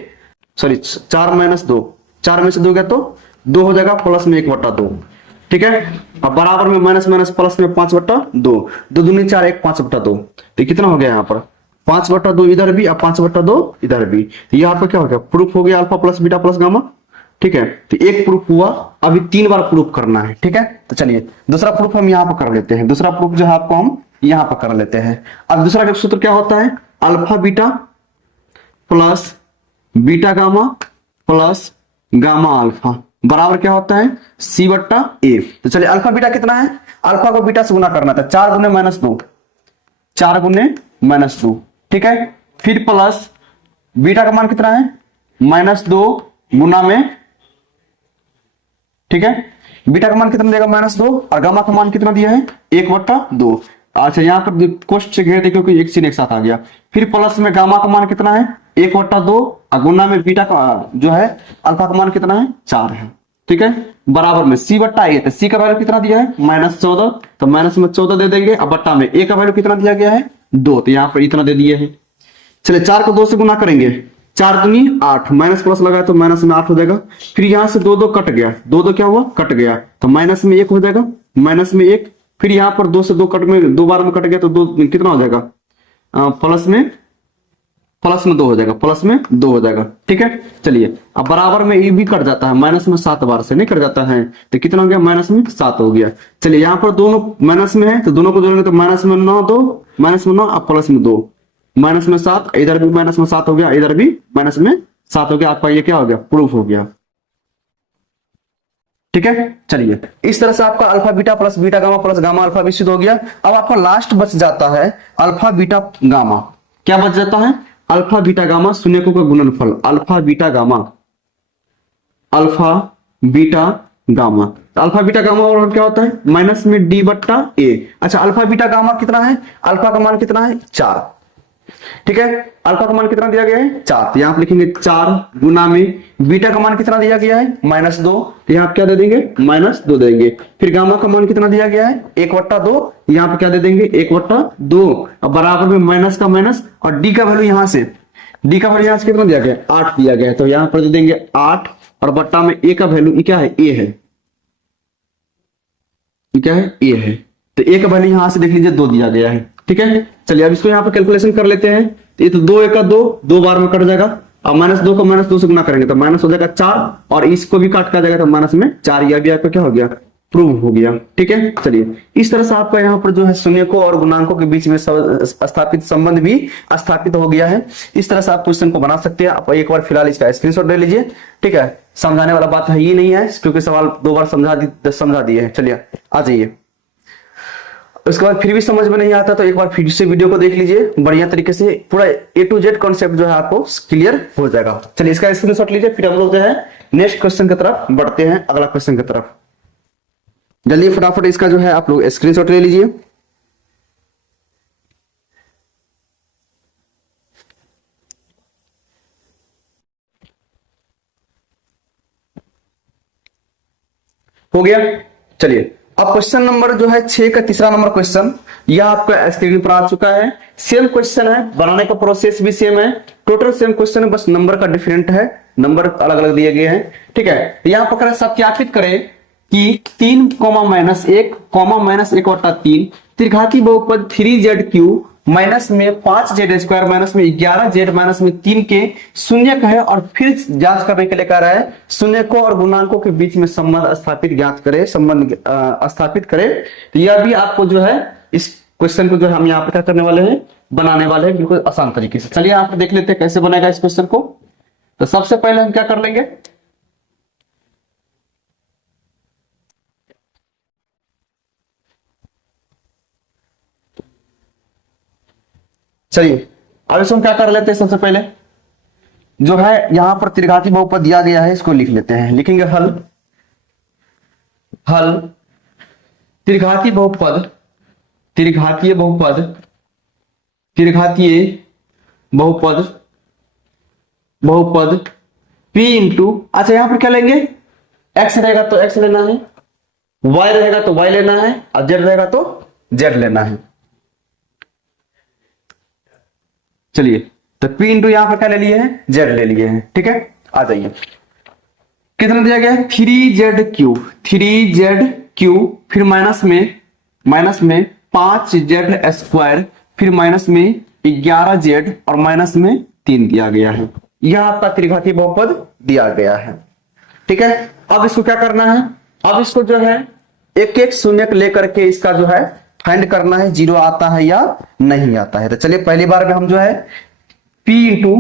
सॉरी 4 - 2, 4 में से 2 गया तो 2 हो जाएगा, प्लस में 1/2, ठीक है। अब बराबर में माइनस माइनस प्लस में 5/2, 2 दूनी 4, 1 5/2, तो कितना हो गया यहाँ पर 5/2 इधर भी, अब 5/2 इधर भी। तो यहाँ पर क्या हो गया, प्रूफ हो गया alpha plus beta plus gamma, ठीक है। तो एक प्रूफ हुआ, अभी 3 बार प्रूफ करना है, ठीक है। तो चलिए दूसरा प्रूफ हम यहाँ पर कर लेते हैं। दूसरा प्रूफ जो है आपको हम यहाँ पर कर लेते हैं। अब दूसरा का सूत्र क्या होता है, alpha beta plus beta gamma plus gamma alpha बराबर क्या होता है, C/A। तो चलिए अल्फा बीटा कितना है, अल्फा को बीटा से गुना करना था, 4 गुने -2, 4 गुने -2, ठीक है। फिर प्लस बीटा का मान कितना है, -2 गुना में, ठीक है। बीटा का मान कितना देगा, -2, और गामा का मान कितना दिया है, 1/2। अच्छा यहाँ पर कोष्ठ से घेर दे क्योंकि एक सीन एक साथ आ गया। फिर प्लस में गामा का मान कितना है, 1/2, और गुना में बीटा का जो है अल्फा का मान कितना है, 4 है, ठीक है। बराबर में C/A, तो C का वैल्यू कितना दिया है, -14, तो माइनस में 14 दे देंगे। अब बट्टा में A का वैल्यू कितना दिया गया है, 2, तो यहाँ पर इतना दे दिए है। चलिए 4 को 2 से गुना करेंगे, 4 दूनी 8, माइनस प्लस लगा तो माइनस में 8 हो जाएगा। फिर यहां से 2 2 कट गया, 2 2 क्या हुआ, कट गया, तो माइनस में 1 हो जाएगा, माइनस में 1। फिर यहाँ पर 2 से 2 कट में 2 बार में कट गया, तो 2 कितना हो जाएगा, प्लस में 2 हो जाएगा, प्लस में 2 हो जाएगा, ठीक है। चलिए अब बराबर में ये भी कट जाता है, माइनस में 7 बार से नहीं कट जाता है, तो कितना हो गया, माइनस में 7 हो गया। चलिए यहाँ पर दोनों माइनस में है, तो दोनों को जोड़ेंगे तो माइनस में 9 2, माइनस में 9, अब प्लस में 2, माइनस में 7, इधर भी माइनस में 7 हो गया, इधर भी माइनस में 7 हो गया। आपका ये क्या हो गया, प्रूफ हो गया, ठीक है। चलिए इस तरह से आपका alpha beta plus beta gamma plus gamma alpha भी सिद्ध हो गया। अब आपका लास्ट बच जाता है अल्फा बीटा गामा। क्या बच जाता है, अल्फा बीटा गामा शून्यकों का गुणनफल, alpha beta gamma, alpha beta gamma. तो अल्फा बीटा गामा और क्या होता है, माइनस में D/A। अच्छा अल्फा बीटा गामा कितना है, अल्फा का मान कितना है, 4, ठीक है। अल्फा का मान कितना दिया गया है, 4, तो यहां पर लिखेंगे 4 गुना में बीटा का मान कितना दिया गया है, -2, तो यहां क्या दे देंगे, -2 देंगे। फिर गामा का मान कितना दिया गया है, 1/2, यहां पर क्या दे देंगे, 1/2। अब बराबर में माइनस का माइनस, और डी का वैल्यू यहां से, डी का वैल्यू यहां से कितना दिया गया, 8 दिया गया है, तो यहां पर दे देंगे 8, और बट्टा में ए का वैल्यू क्या है, ए है, क्या है, ए है, तो ए का वैल्यू यहां से देख लीजिए 2 दिया गया है, ठीक है। चलिए अब इसको यहाँ पर कैलकुलेशन कर लेते हैं। तो ये तो 2 1 2 बार में कट जाएगा। अब -2 को -2 से गुना करेंगे तो माइनस हो जाएगा 4, और इसको भी काट का जाएगा तो माइनस में 4, यह भी आपका क्या हो गया, प्रूव हो गया, ठीक है। चलिए इस तरह से आपका यहाँ पर जो है शून्यकों और गुणांकों के बीच में स्थापित संबंध भी स्थापित हो गया है। इस तरह से आप क्वेश्चन को बना सकते हैं। आप एक बार फिलहाल इसका स्क्रीनशॉट ले लीजिए, ठीक है। समझाने वाला बात है ही नहीं है, क्योंकि सवाल 2 बार समझा दिए हैं। चलिए आ जाइए। उसके बाद फिर भी समझ में नहीं आता तो एक बार फिर से वीडियो को देख लीजिए, बढ़िया तरीके से पूरा A to Z कॉन्सेप्ट जो है आपको क्लियर हो जाएगा। चलिए इसका स्क्रीनशॉट लीजिए, फिर हम लोग जो है नेक्स्ट क्वेश्चन की तरफ बढ़ते हैं, अगला क्वेश्चन की तरफ। जल्दी फटाफट इसका जो है आप लोग स्क्रीनशॉट ले लीजिए। हो गया। चलिए अब क्वेश्चन नंबर जो है 6 का तीसरा नंबर क्वेश्चन, यह आपका स्क्रीन पर आ चुका है। सेम क्वेश्चन है, बनाने का प्रोसेस भी सेम है, टोटल सेम क्वेश्चन है, बस नंबर का डिफरेंट है, नंबर अलग अलग दिए गए हैं। ठीक है, यहां पर सत्यापित करें कि 3 -1 -1/3 त्रिघाती बहुपद 3z³ माइनस में 5z² माइनस में 11z माइनस में 3 के शून्यक है, और फिर जांच करने के लिए कह रहा है शून्यकों और गुणांकों के बीच में संबंध स्थापित ज्ञात करे, संबंध स्थापित करे। तो यह भी आपको जो है इस क्वेश्चन को जो है हम यहाँ पे क्या करने वाले हैं, बनाने वाले हैं बिल्कुल आसान तरीके से। चलिए यहाँ पे देख लेते हैं कैसे बनेगा इस क्वेश्चन को। तो सबसे पहले हम क्या कर लेंगे, चलिए अब इसको हम क्या कर लेते हैं, सबसे पहले जो है यहां पर त्रिघाती बहुपद दिया गया है, इसको लिख लेते हैं। लिखेंगे हल, हल त्रिघातीय बहुपद, त्रिघातीय बहुपद, त्रिघातीय बहुपद, बहुपद P इंटू, अच्छा यहां पर क्या लेंगे, x रहेगा तो x लेना है, y रहेगा तो y लेना है, और z रहेगा तो z लेना है। चलिए तो P इंटू यहां पर क्या ले लिए हैं, Z ले लिए हैं। ठीक है, आ जाइए, कितना दिया गया है 3z³, 3z³ फिर माइनस में 5z², फिर माइनस में 11z और माइनस में 3 दिया गया है। यह आपका त्रिघातीय बहुपद दिया गया है। ठीक है, अब इसको क्या करना है, अब इसको जो है एक एक शून्यक लेकर के इसका जो है फाइंड करना है, 0 आता है या नहीं आता है। तो चलिए पहली बार में हम जो है P इंटू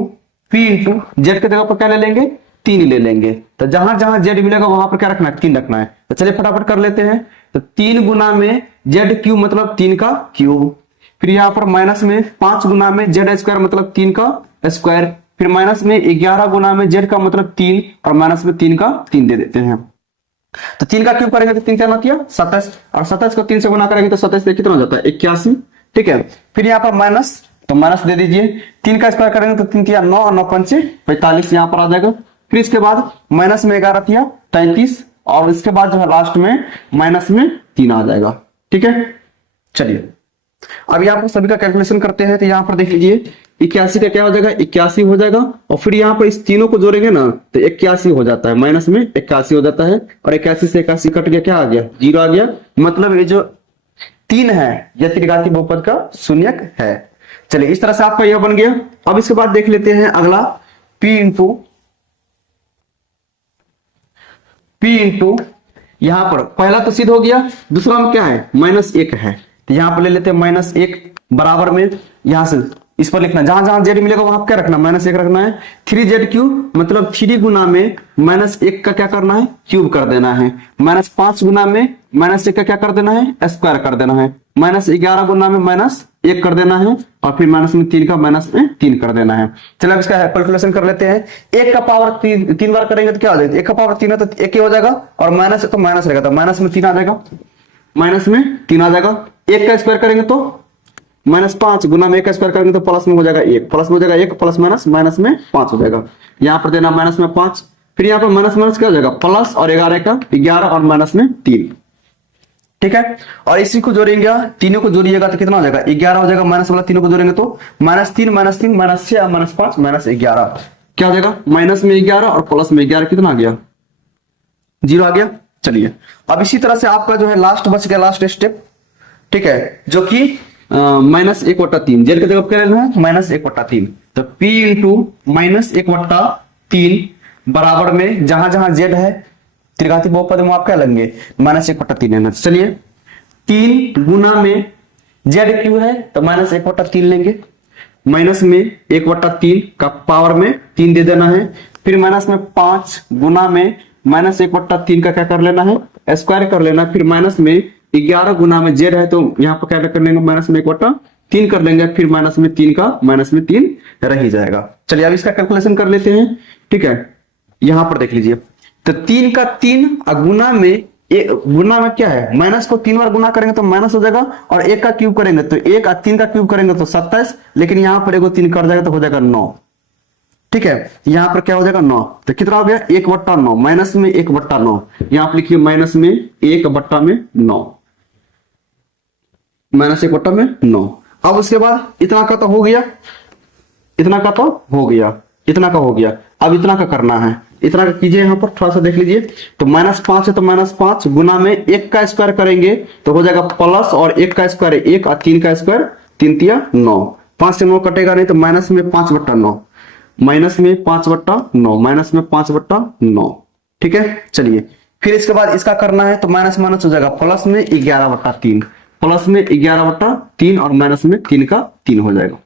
Z के जगह पर क्या ले लेंगे, 3 ले लेंगे। तो जहां जहां Z मिलेगा वहां पर क्या रखना है, 3 रखना है। तो चलिए फटाफट कर लेते हैं। तो 3 गुना में Z³ मतलब 3 का क्यूब, फिर यहां पर माइनस में 5 गुना में Z² मतलब 3 का स्क्वायर, फिर माइनस में 11 गुना में Z का मतलब 3 और माइनस में 3 का 3 दे देते हैं। तो 3 का क्यूब करेंगे तो 3 क्या किया 27, और 27 को 3 से गुना करेंगे तो 27 से कितना हो जाता है 81। ठीक है, फिर यहाँ पर माइनस, तो माइनस दे दीजिए, 3 का स्क्वायर करेंगे तो 3 तिया 9 और 9 पंचे 45 यहाँ पर आ जाएगा। फिर इसके बाद माइनस में 11 तिया 33, और इसके बाद जो है लास्ट में माइनस में 3 आ जाएगा। ठीक है, चलिए अब यहाँ पर सभी का कैलकुलेशन करते हैं। तो यहाँ पर देख लीजिए 81 का क्या हो जाएगा, 81 हो जाएगा, और फिर यहाँ पर इस तीनों को जोड़ेंगे ना तो 81 हो जाता है, माइनस में 81 हो जाता है, और 81 से 81 कट गया, क्या आ गया 0 आ गया। मतलब ये जो 3 है यह त्रिघातीय बहुपद का शून्यक है। चलिए इस तरह से आपका यह बन गया। अब इसके बाद देख लेते हैं अगला P इंटू यहां पर पहला तो सिद्ध हो गया, दूसरा में क्या है -1 है, तो यहां पर ले लेते हैं -1 बराबर में, यहां से इस पर लिखना, जहां जहां Z मिलेगा वहां क्या रखना, -1 रखना है। 3z³ मतलब 3 गुना में -1 का क्या करना है, क्यूब कर देना है। -5 गुना में -1 का क्या कर देना है, स्क्वायर कर देना है। -11 गुना में -1 कर देना है, और फिर माइनस में 3 का -3 कर देना है। चलो अब इसका कैलकुलेशन कर लेते हैं। 1 का पावर 3 बार करेंगे तो क्या हो जाएगा, 1 का पावर 3 है तो 1 ही हो जाएगा, और माइनस है तो माइनस रहेगा, तो माइनस में 3 आ जाएगा, माइनस में 3 आ जाएगा। 1 का स्क्वायर करेंगे तो -5 गुना में 1 का स्क्वायर करेंगे तो प्लस में हो जाएगा 1, प्लस में हो जाएगा 1 प्लस माइनस में 5 हो जाएगा। यहाँ पर देना माइनस में 5, फिर यहाँ पर माइनस क्या हो जाएगा, प्लस और 11 का 11 और माइनस में 3। ठीक है, और इसी को जोड़ेंगे, तीनों को जोड़िएगा तो कितना हो जाएगा 11 हो जाएगा, माइनस वाला तीनों को जोड़ेंगे तो -3 -3 -6 -5 -11 क्या हो जाएगा, माइनस में 11 और प्लस में 11 कितना आ गया 0 आ गया। चलिए अब इसी तरह से आपका जो है लास्ट बच गया, लास्ट स्टेप। ठीक है, जो कि -1/3 जेड के जगह क्या लेना है, -1/3। तो P इंटू -1/3 बराबर में जहां जहां जेड है त्रिघातीय बहुपद में आप क्या लेंगे, -1/3 लेना। चलिए 3 गुना में Z³ है तो -1/3 लेंगे, माइनस में 1/3 का पावर में 3 दे देना है, फिर माइनस में 5 गुना में -1/3 का क्या कर लेना है, स्क्वायर कर लेना, फिर माइनस में 11 गुना में जेड है तो यहाँ पर क्या कर लेंगे, माइनस में 1/3 कर लेंगे, फिर माइनस में 3 का माइनस में 3 रह ही जाएगा। चलिए अब इसका कैलकुलेशन कर लेते हैं। ठीक है, यहां पर देख लीजिए, तो 3 का 3 गुना में गुना में क्या है, माइनस को 3 बार गुना करेंगे तो माइनस हो जाएगा, और 1 का क्यूब करेंगे तो 1 और 3 का क्यूब करेंगे तो 27, लेकिन यहां पर एगो 3 कर जाएगा तो हो जाएगा 9। ठीक है, यहां पर क्या हो जाएगा 9, तो कितना हो गया 1/9, माइनस में 1/9, यहां पर लिखिए माइनस में 1/9, माइनस 1/9। अब उसके बाद इतना का तो हो गया, इतना का तो हो गया, इतना का हो गया, अब इतना का करना है, इतना का कीजिए, यहां पर थोड़ा सा देख लीजिए, तो -5 है तो -5 गुना में 1 का स्क्वायर करेंगे तो हो जाएगा प्लस, और 1 का स्क्वायर 1 और 3 का स्क्वायर 3 तिया 9, 5 से 9 कटेगा नहीं तो माइनस में 5/9, माइनस में 5/9, माइनस में 5/9। ठीक है, चलिए फिर इसके बाद इसका करना है तो माइनस माइनस हो जाएगा, प्लस में 11/3, प्लस में 11/3 और माइनस में 3 का 3 हो जाएगा।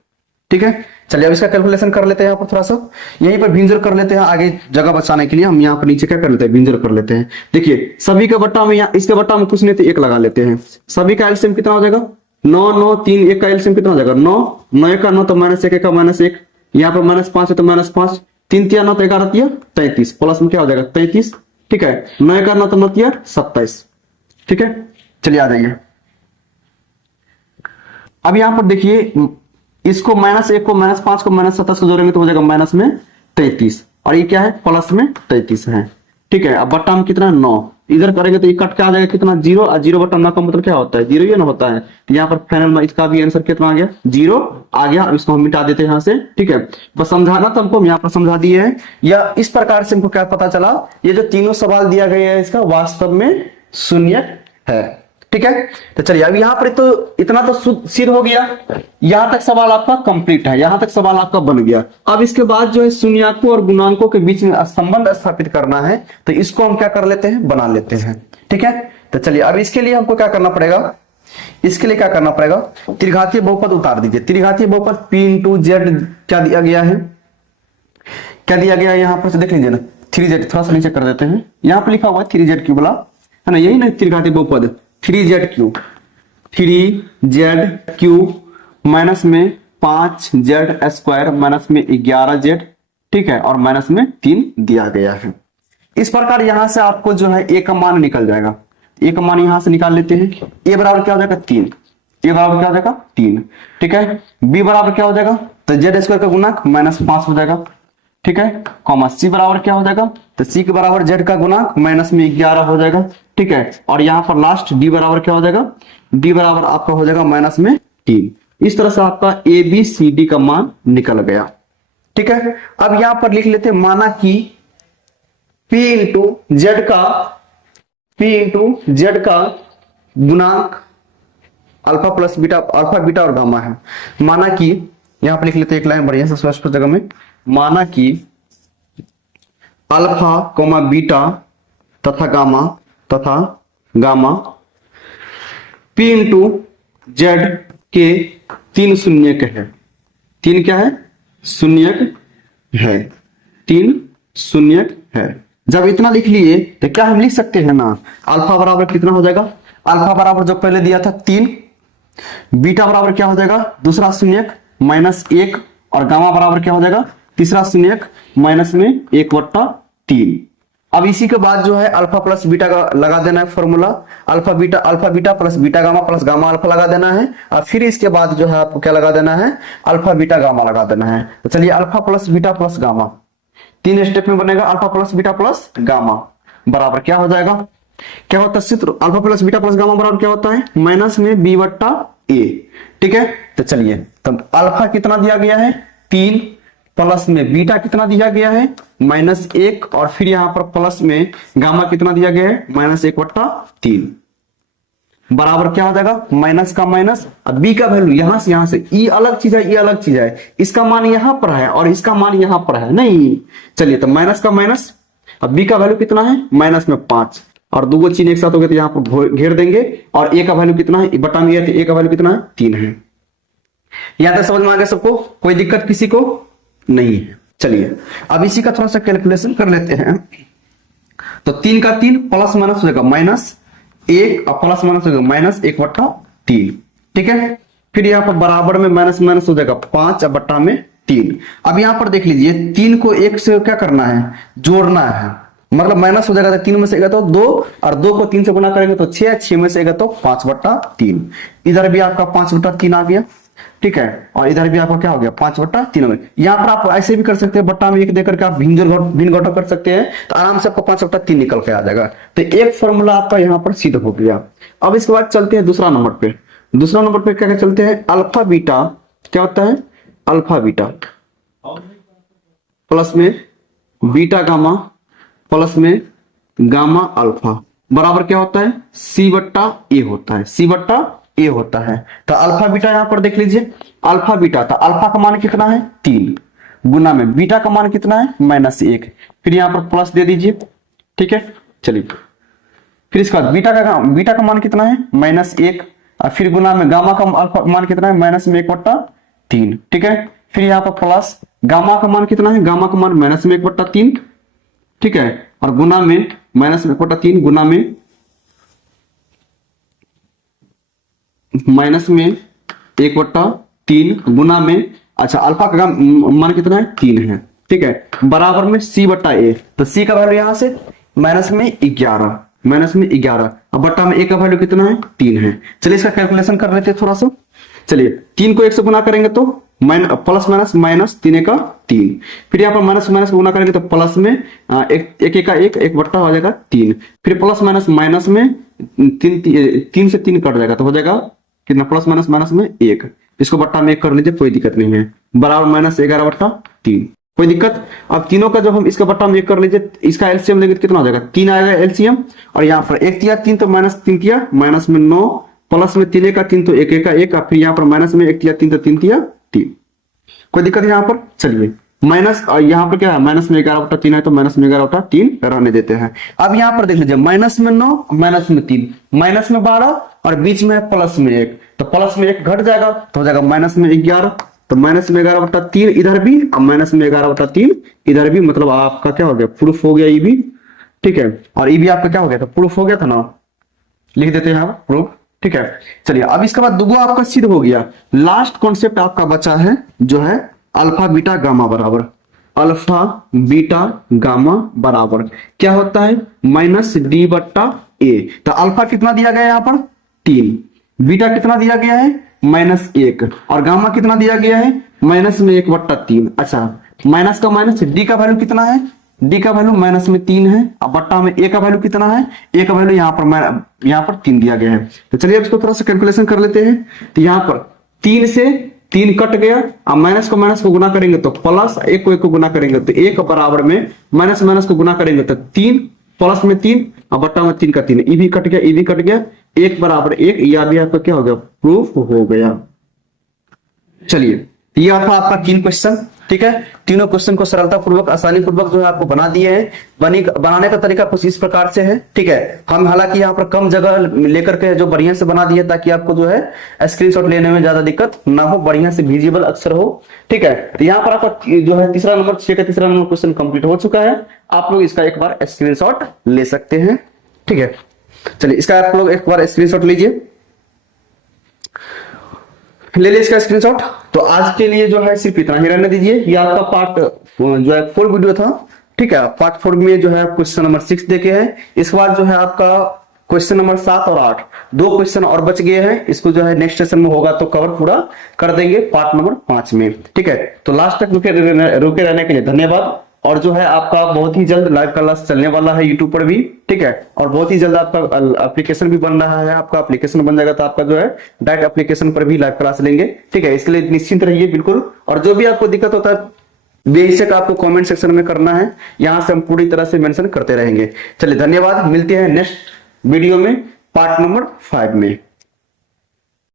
ठीक है, चलिए अब इसका कैलकुलेशन कर लेते हैं, यहाँ पर थोड़ा सा यहीं पर भिंजर कर लेते हैं, आगे जगह बचाने के लिए हम यहाँ पर नीचे क्या कर लेते हैं, भिंजर कर लेते हैं। देखिए सभी के बट्टा में, इसके बट्टा में कुछ नहीं तो 1 लगा लेते हैं, सभी का एलसीएम कितना हो जाएगा 9 9 3, 1 का एलसीएम कितना हो जाएगा 9 9, 1 का 9 तो -1, 1 का -1, यहाँ पर -5 है तो -5, 3 तिया 9 तो 11 तिया 33, प्लस में क्या हो जाएगा 33। ठीक है, 9 का 9 तो 9 तिया 27। ठीक है, चलिए आ जाएंगे। अब यहां पर देखिए, इसको -1 को -5 को -27 को जोड़ेंगे तो हो जाएगा माइनस में 33, और ये क्या है प्लस में 33 है। ठीक है, अब बट्टा में कितना 9, इधर करेंगे तो ये कट के आ जाएगा कितना 0, और 0/9 का मतलब क्या होता है 0 ही ना होता है, तो यहाँ पर फाइनल में इसका भी आंसर कितना आ गया 0 आ गया। अब इसको हम मिटा देते हैं यहाँ से। ठीक है, बस समझाना तो हमको यहाँ पर समझा दिए है, या इस प्रकार से हमको क्या पता चला, ये जो तीनों सवाल दिया गया है इसका वास्तव में शून्य है। ठीक है, तो चलिए अब यहां पर तो इतना तो सिद्ध हो गया, यहां तक सवाल आपका कंप्लीट है, यहां तक सवाल आपका बन गया। अब इसके बाद जो है शून्याकों और गुणांकों के बीच में संबंध स्थापित करना है, तो इसको हम क्या कर लेते हैं, बना लेते हैं। ठीक है, तो चलिए अब इसके लिए हमको क्या करना पड़ेगा, इसके लिए क्या करना पड़ेगा, त्रिघातीय बहुपद उतार दीजिए। त्रिघातीय बहुपद P × Z क्या दिया गया है, क्या दिया गया है, यहां पर से देख लीजिए ना, 3Z, थोड़ा सा नीचे कर देते हैं, यहां पर लिखा हुआ है 3Z³ बोला है ना, यही ना त्रिघातीय बहुपद 3Z³ 3Z³ माइनस में 5Z² माइनस में 11Z। ठीक है, और माइनस में 3 दिया गया है। इस प्रकार यहां से आपको जो है A का मान निकल जाएगा, A का मान यहां से निकाल लेते हैं। A बराबर क्या हो जाएगा 3, A बराबर क्या हो जाएगा 3। ठीक है, B बराबर क्या हो जाएगा, तो Z² का गुणक -5 हो जाएगा। ठीक है, कॉमा C बराबर क्या हो जाएगा, तो C के बराबर Z का गुणक माइनस में 11 हो जाएगा। ठीक है, और यहां पर लास्ट D बराबर क्या हो जाएगा, D बराबर आपका हो जाएगा माइनस में 3। इस तरह से आपका ABCD का मान निकल गया। ठीक है, अब यहां पर लिख लेते हैं, माना कि P × Z का गुणांक alpha plus beta, alpha beta और गामा है। माना कि यहां पर लिख लेते हैं एक लाइन बढ़िया से स्पष्ट जगह में, माना कि अल्फा बीटा तथा गामा P × Z के 3 शून्यक है। 3 क्या है, शून्यक है, 3 शून्यक है। जब इतना लिख लिए तो क्या हम लिख सकते हैं ना, अल्फा बराबर कितना हो जाएगा, अल्फा बराबर जो पहले दिया था 3, बीटा बराबर क्या हो जाएगा दूसरा शून्यक -1, और गामा बराबर क्या हो जाएगा तीसरा शून्यक माइनस में 1/3। अब इसी के बाद जो है अल्फा प्लस बीटा का लगा देना है formula, alpha beta plus beta gamma plus gamma alpha लगा देना है, और फिर इसके बाद जो है आपको क्या लगा देना है, अल्फा बीटा गामा लगा देना है। तो चलिए alpha plus beta plus gamma 3 step में बनेगा, alpha plus beta plus gamma बराबर क्या हो जाएगा, क्या होता है सूत्र, alpha plus beta plus gamma बराबर क्या होता है माइनस में B/A। ठीक है, तो चलिए तब अल्फा कितना दिया गया है 3, प्लस में बीटा कितना दिया गया है -1, और फिर यहां पर प्लस में गामा कितना दिया गया है -1/3 बराबर क्या हो जाएगा माइनस का माइनस, अब बी का वैल्यू यहां से ई अलग चीज है, ई अलग चीज है, इसका मान यहां पर है और इसका मान यहां पर है नहीं। चलिए तो माइनस का माइनस, अब बी का वैल्यू कितना है -5, और दो चिन्ह एक साथ हो गए तो यहां पर घेर देंगे, और ए का वैल्यू कितना है बटा में है तो ए का वैल्यू कितना है 3 है। यहां तक समझ में आ गया सबको, कोई दिक्कत किसी को नहीं है। चलिए अब इसी का थोड़ा सा कैलकुलेशन कर लेते हैं, तो 3 का 3 प्लस माइनस हो जाएगा माइनस, एक और प्लस माइनस हो जाएगा माइनस 1/3। ठीक है, फिर यहाँ पर बराबर में माइनस माइनस हो जाएगा 5 बट्टा में 3। अब यहाँ पर देख लीजिए 3 को 1 से क्या करना है, जोड़ना है, मतलब माइनस हो जाएगा, 3 में से 1 तो 2 और 2 को 3 से गुना करेंगे तो 6, 6 में से 1 तो 5/3। इधर भी आपका 5/3 आ गया। ठीक है, और इधर भी आपका क्या हो गया 5/3 में। यहाँ पर आप ऐसे भी कर सकते हैं, बट्टा में 1 देकर के आप भिन्न घटाव कर सकते हैं, तो आराम से आपको 5/3 निकल के आ जाएगा। तो एक फॉर्मूला आपका यहाँ पर सिद्ध हो गया। अब इसके बाद चलते हैं दूसरा नंबर पे। दूसरा नंबर पे क्या चलते हैं, अल्फा बीटा क्या होता है, अल्फा बीटा प्लस में बीटा गामा प्लस में गामा अल्फा बराबर क्या होता है, C/A होता है, C/A होता है। तो अल्फा बीटा यहां पर देख लीजिए, अल्फा बीटा, तो अल्फा का मान कितना है 3 गुना में बीटा का मान कितना है -1, फिर यहां पर प्लस दे दीजिए। ठीक है, चलिए फिर इसका बीटा का मान कितना है -1 और फिर गुना में गामा का मान कितना है -1/3। ठीक है, फिर यहाँ पर प्लस गामा का मान कितना है, गामा का मान -1/3। ठीक है, और गुना में -1/3 गुना में -1/3 गुना में, अच्छा अल्फा का मान कितना है 3 है। ठीक है, बराबर में C/A, तो C का वैल्यू यहां से -11 अब बट्टा में A का वैल्यू कितना है 3 है। चलिए इसका कैलकुलेशन कर लेते हैं थोड़ा सा। चलिए 3 को 1 से गुना करेंगे तो प्लस माइनस माइनस 3 का 3, फिर यहाँ पर माइनस माइनस गुना करेंगे तो प्लस में एक का एक बट्टा हो जाएगा 3, फिर प्लस माइनस माइनस में 3 से 3 कट जाएगा तो हो जाएगा कितना, प्लस माइनस माइनस में 1, इसको बट्टा में 1 कर लीजिए, कोई दिक्कत नहीं है, बराबर -11/3, कोई दिक्कत। अब तीनों का जब हम इसका बट्टा में 1 कर लीजिए, इसका एलसीएम लेंगे तो कितना हो जाएगा 3 आएगा एलसीएम, और यहाँ पर 1 तिया 3 तो -3 तिया माइनस में 9 प्लस में 3 का 3 तो 1 का 1, फिर यहाँ पर माइनस में 1 तिया 3 तो 3 तिया 3, कोई दिक्कत है यहाँ पर। चलिए माइनस, और यहाँ पर क्या है -11/3 है तो -11/3 रहने देते हैं। अब यहाँ पर देख लीजिए माइनस में 9 माइनस में 3 माइनस में 12 और बीच में प्लस में 1, तो प्लस में 1 घट जाएगा तो हो जाएगा -11, तो -11/3 इधर भी और -11/3 इधर भी, मतलब आपका क्या हो गया, प्रूफ हो गया ये भी। ठीक है, और ये भी आपका क्या हो गया था, प्रूफ हो गया था ना, लिख देते हैं प्रूफ। ठीक है, चलिए अब इसके बाद दुगो आपका सिद्ध हो गया। लास्ट कॉन्सेप्ट आपका बचा है जो है अल्फा बीटा गामा बराबर, अल्फा बीटा गामा बराबर क्या होता है -D/A। तो अल्फा कितना दिया गया है यहाँ पर 3, बीटा कितना दिया गया है -1 और गामा कितना दिया गया है -1/3। अच्छा माइनस का माइनस, डी का वैल्यू कितना है, डी का वैल्यू -3 है, अब बट्टा में ए का वैल्यू कितना है, ए का वैल्यू यहाँ पर 3 दिया गया है। तो चलिए इसको थोड़ा सा कैलकुलेशन कर लेते हैं। तो यहाँ पर 3 से 3 कट गया, अब माइनस को गुना करेंगे तो प्लस, 1 को गुना करेंगे तो 1 बराबर में माइनस को गुना करेंगे तो 3 प्लस में 3 और बट्टा में 3 का 3, ये भी कट गया, ये भी कट गया, 1 बराबर 1, यह भी आपका क्या हो गया, प्रूफ हो गया। चलिए ये था आपका 3 क्वेश्चन। ठीक है, तीनों क्वेश्चन को सरलता पूर्वक आसानी पूर्वक जो है आपको बना दिए हैं। बनाने का तरीका कुछ इस प्रकार से है। ठीक है, हम हालांकि यहाँ पर कम जगह लेकर के जो बढ़िया से बना दिए ताकि आपको जो है स्क्रीनशॉट लेने में ज्यादा दिक्कत ना हो, बढ़िया से विजिबल अक्षर हो। ठीक है, तो यहाँ पर आपका जो है तीसरा नंबर 6 का तीसरा नंबर क्वेश्चन कंप्लीट हो चुका है। आप लोग इसका एक बार स्क्रीनशॉट ले सकते हैं। ठीक है, चलिए इसका आप लोग एक बार स्क्रीनशॉट लीजिए, ले लीजिए इसका स्क्रीनशॉट। तो आज के लिए जो है सिर्फ इतना ही रहने दीजिए। ये आपका पार्ट जो है 4 वीडियो था। ठीक है, पार्ट 4 में जो है क्वेश्चन नंबर 6 देखे हैं। इसके बाद जो है आपका क्वेश्चन नंबर 7 और 8 2 क्वेश्चन और बच गए हैं। इसको जो है नेक्स्ट सेशन में होगा तो कवर पूरा कर देंगे पार्ट नंबर 5 में। ठीक है, तो लास्ट तक रुके रहने के लिए धन्यवाद। और जो है आपका बहुत ही जल्द लाइव क्लास चलने वाला है यूट्यूब पर भी। ठीक है, और बहुत ही जल्द आपका एप्लीकेशन भी बन रहा है। आपका एप्लीकेशन बन जाएगा तो आपका जो है डायरेक्ट एप्लीकेशन पर भी लाइव क्लास लेंगे। ठीक है, इसके लिए निश्चिंत रहिए बिल्कुल। और जो भी आपको दिक्कत होता है बेशक आपको कमेंट सेक्शन में करना है, यहां से हम पूरी तरह से मेंशन करते रहेंगे। चलिए धन्यवाद, मिलते हैं नेक्स्ट वीडियो में पार्ट नंबर 5 में।